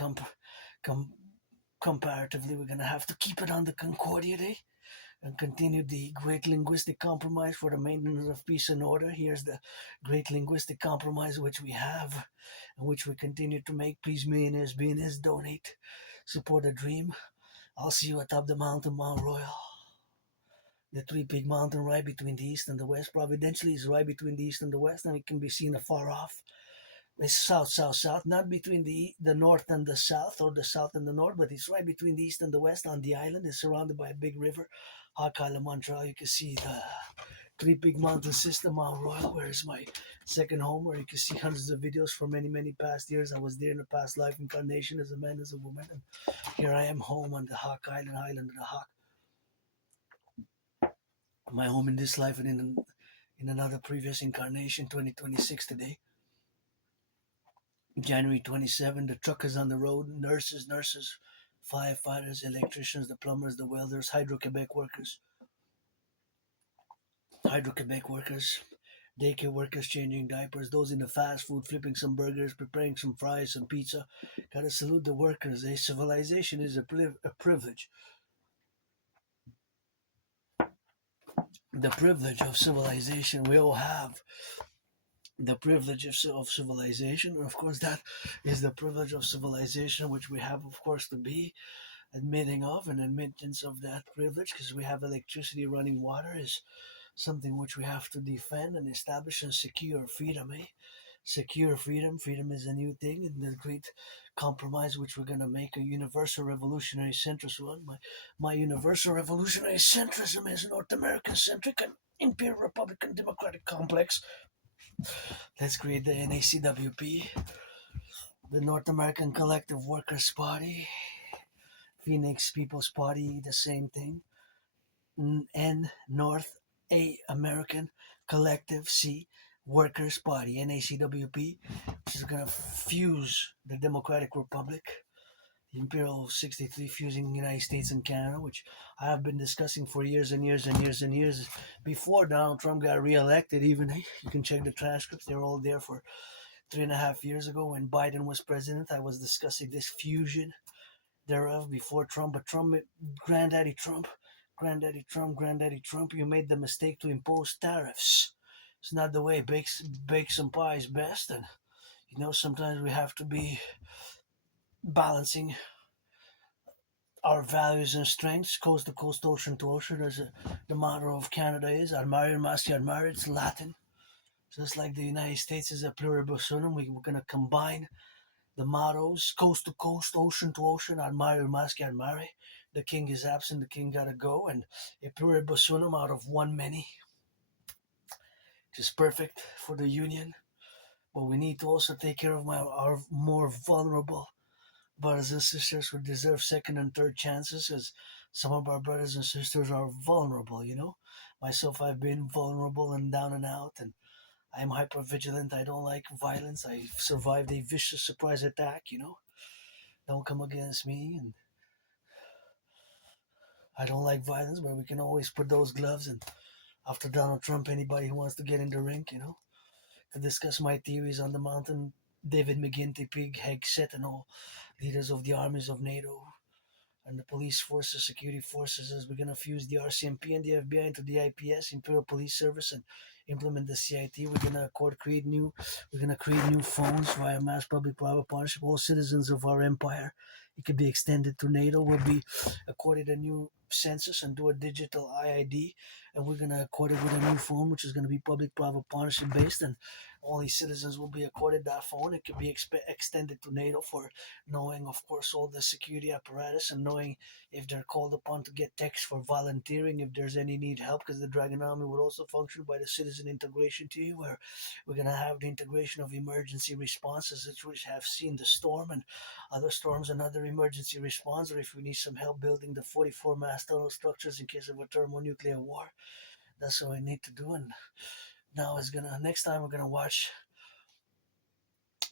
comparatively. We're going to have to keep it on the Concordia, and continue the great linguistic compromise for the maintenance of peace and order. Here's the great linguistic compromise which we have, and which we continue to make. Please, millionaires, billionaires, donate, support the dream. I'll see you atop the mountain, Mount Royal. The three big mountain right between the east and the west. Providentially is right between the east and the west, and it can be seen afar off. It's south, not between the north and the south, or the south and the north, but it's right between the east and the west on the island. It's surrounded by a big river, Hawk Island, Montreal. You can see the three big mountain system, Mount Royal, where is my second home, where you can see hundreds of videos from many, many past years. I was there in a past life incarnation as a man, as a woman, and here I am home on the Hawk Island, Island of the Hawk. My home in this life and in another previous incarnation, 2026 today. January 27, the truckers on the road, nurses, firefighters, electricians, the plumbers, the welders, Hydro-Quebec workers, daycare workers changing diapers, those in the fast food, flipping some burgers, preparing some fries, some pizza. Gotta salute the workers. Civilization is a privilege. The privilege of civilization, we all have the privilege of civilization. And of course, that is the privilege of civilization, which we have, of course, to be admitting of, and admittance of that privilege, because we have electricity, running water is something which we have to defend and establish and secure freedom. Secure freedom. Freedom is a new thing, and the great compromise which we're going to make a universal revolutionary centrist one. My universal revolutionary centrism is North American centric and Imperial Republican Democratic complex. Let's create the NACWP, the North American Collective Workers Party, Phoenix People's Party, the same thing. N, North, A, American Collective, C, Workers Party, NACWP, which is going to fuse the Democratic Republic, the Imperial 63 fusing the United States and Canada, which I have been discussing for years and years before Donald Trump got reelected. Even you can check the transcripts; they're all there for 3.5 years ago when Biden was president. I was discussing this fusion thereof before Trump, but Granddaddy Trump, you made the mistake to impose tariffs. It's not the way. Bake some pies best, and sometimes we have to be balancing our values and strengths, coast to coast, ocean to ocean, as the motto of Canada is. Armare mas armare, it's Latin. Just like the United States is a pluribus unum, we're going to combine the mottos, coast to coast, ocean to ocean, armare mas armare. The king is absent, the king got to go, and a pluribus unum out of one many, which is perfect for the union. But we need to also take care of our more vulnerable brothers and sisters who deserve second and third chances, as some of our brothers and sisters are vulnerable. Myself, I've been vulnerable and down and out, and I am hyper vigilant. I don't like violence. I survived a vicious surprise attack. Don't come against me, and I don't like violence, but we can always put those gloves. And after Donald Trump, anybody who wants to get in the ring, to discuss my theories on the mountain, David McGinty, Pig, Hegseth, and all leaders of the armies of NATO and the police forces, security forces, as we're going to fuse the RCMP and the FBI into the IPS, Imperial Police Service, and implement the CIT. We're going to create new phones via mass public-private partnership. All citizens of our empire, it could be extended to NATO, will be accorded a new census and do a digital IID, and we're going to accord it with a new phone, which is going to be public-private partnership based, and only citizens will be accorded that phone. It can be extended to NATO for knowing, of course, all the security apparatus and knowing if they're called upon to get text for volunteering, if there's any need help, because the Dragon Army would also function by the citizen integration team, where we're going to have the integration of emergency responses, which have seen the storm and other storms and other emergency response, or if we need some help building the 44 mass tunnel structures in case of a thermonuclear war. That's what we need to do. And now next time we're gonna watch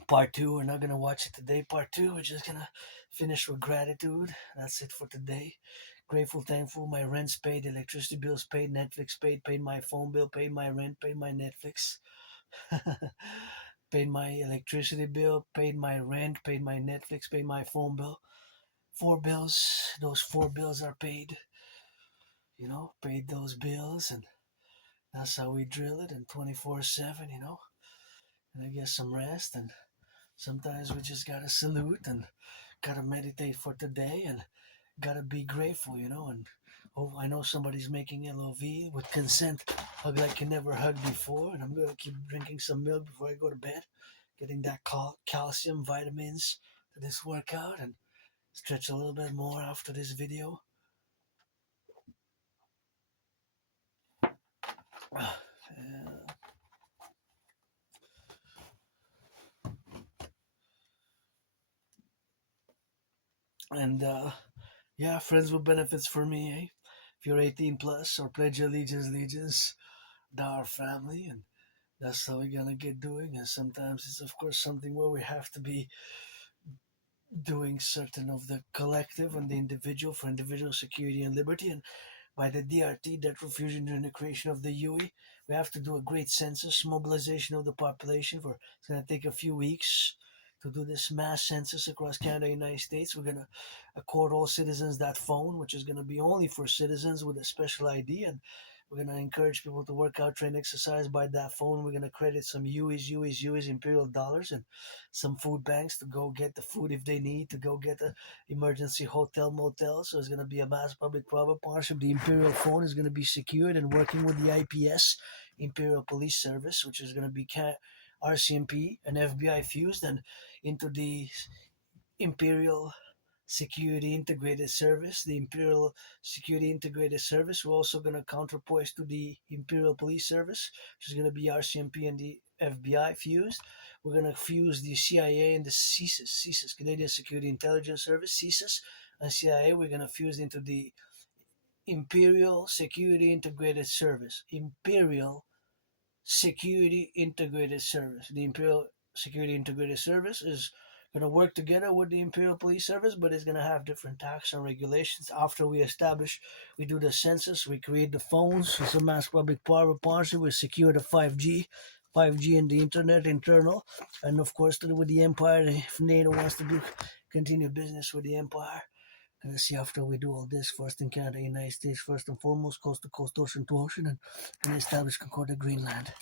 part two. We're not gonna watch it today, part two. We're just gonna finish with gratitude. That's it for today. Grateful, thankful, my rent's paid, electricity bills paid, Netflix paid my phone bill, paid my rent, paid my Netflix, paid my electricity bill, paid my rent, paid my Netflix, paid my phone bill. 4 bills. Those 4 bills are paid. Paid those bills, and that's how we drill it, and 24/7, and I get some rest, and sometimes we just gotta salute and gotta meditate for today and gotta be grateful, and I know somebody's making LOV with consent, hug like you never hugged before, and I'm gonna keep drinking some milk before I go to bed, getting that calcium, vitamins to this workout, and stretch a little bit more after this video. And yeah, friends with benefits for me, eh? If you're 18 plus or pledge allegiance, thou our family, and that's how we're gonna get doing. And sometimes it's of course something where we have to be doing certain of the collective and the individual for individual security and liberty. And by the DRT, debt refusion and the creation of the UE, we have to do a great census, mobilization of the population. It's going to take a few weeks to do this mass census across Canada and United States. We're going to accord all citizens that phone, which is going to be only for citizens with a special ID, and we're going to encourage people to work out, train, exercise by that phone. We're going to credit some UEs, Imperial dollars, and some food banks to go get the food if they need, to go get the emergency hotel, motel. So it's going to be a mass public-private partnership. The Imperial phone is going to be secured and working with the IPS, Imperial Police Service, which is going to be RCMP and FBI fused and into the Imperial Security Integrated Service, the Imperial Security Integrated Service. We're also going to counterpoise to the Imperial Police Service, which is going to be RCMP and the FBI fused. We're going to fuse the CIA and the CSIS, Canadian Security Intelligence Service, CSIS, and CIA. We're going to fuse into the Imperial Security Integrated Service. Imperial Security Integrated Service. The Imperial Security Integrated Service is going to work together with the Imperial Police Service, but it's going to have different tax and regulations. After we do the census, we create the phones, it's a mass public private partnership, we secure the 5G and the internet internal, and of course with the Empire, if NATO wants to continue business with the Empire. And let's see, after we do all this, first in Canada, United States, first and foremost, coast to coast, ocean to ocean, and establish Concordia, Greenland.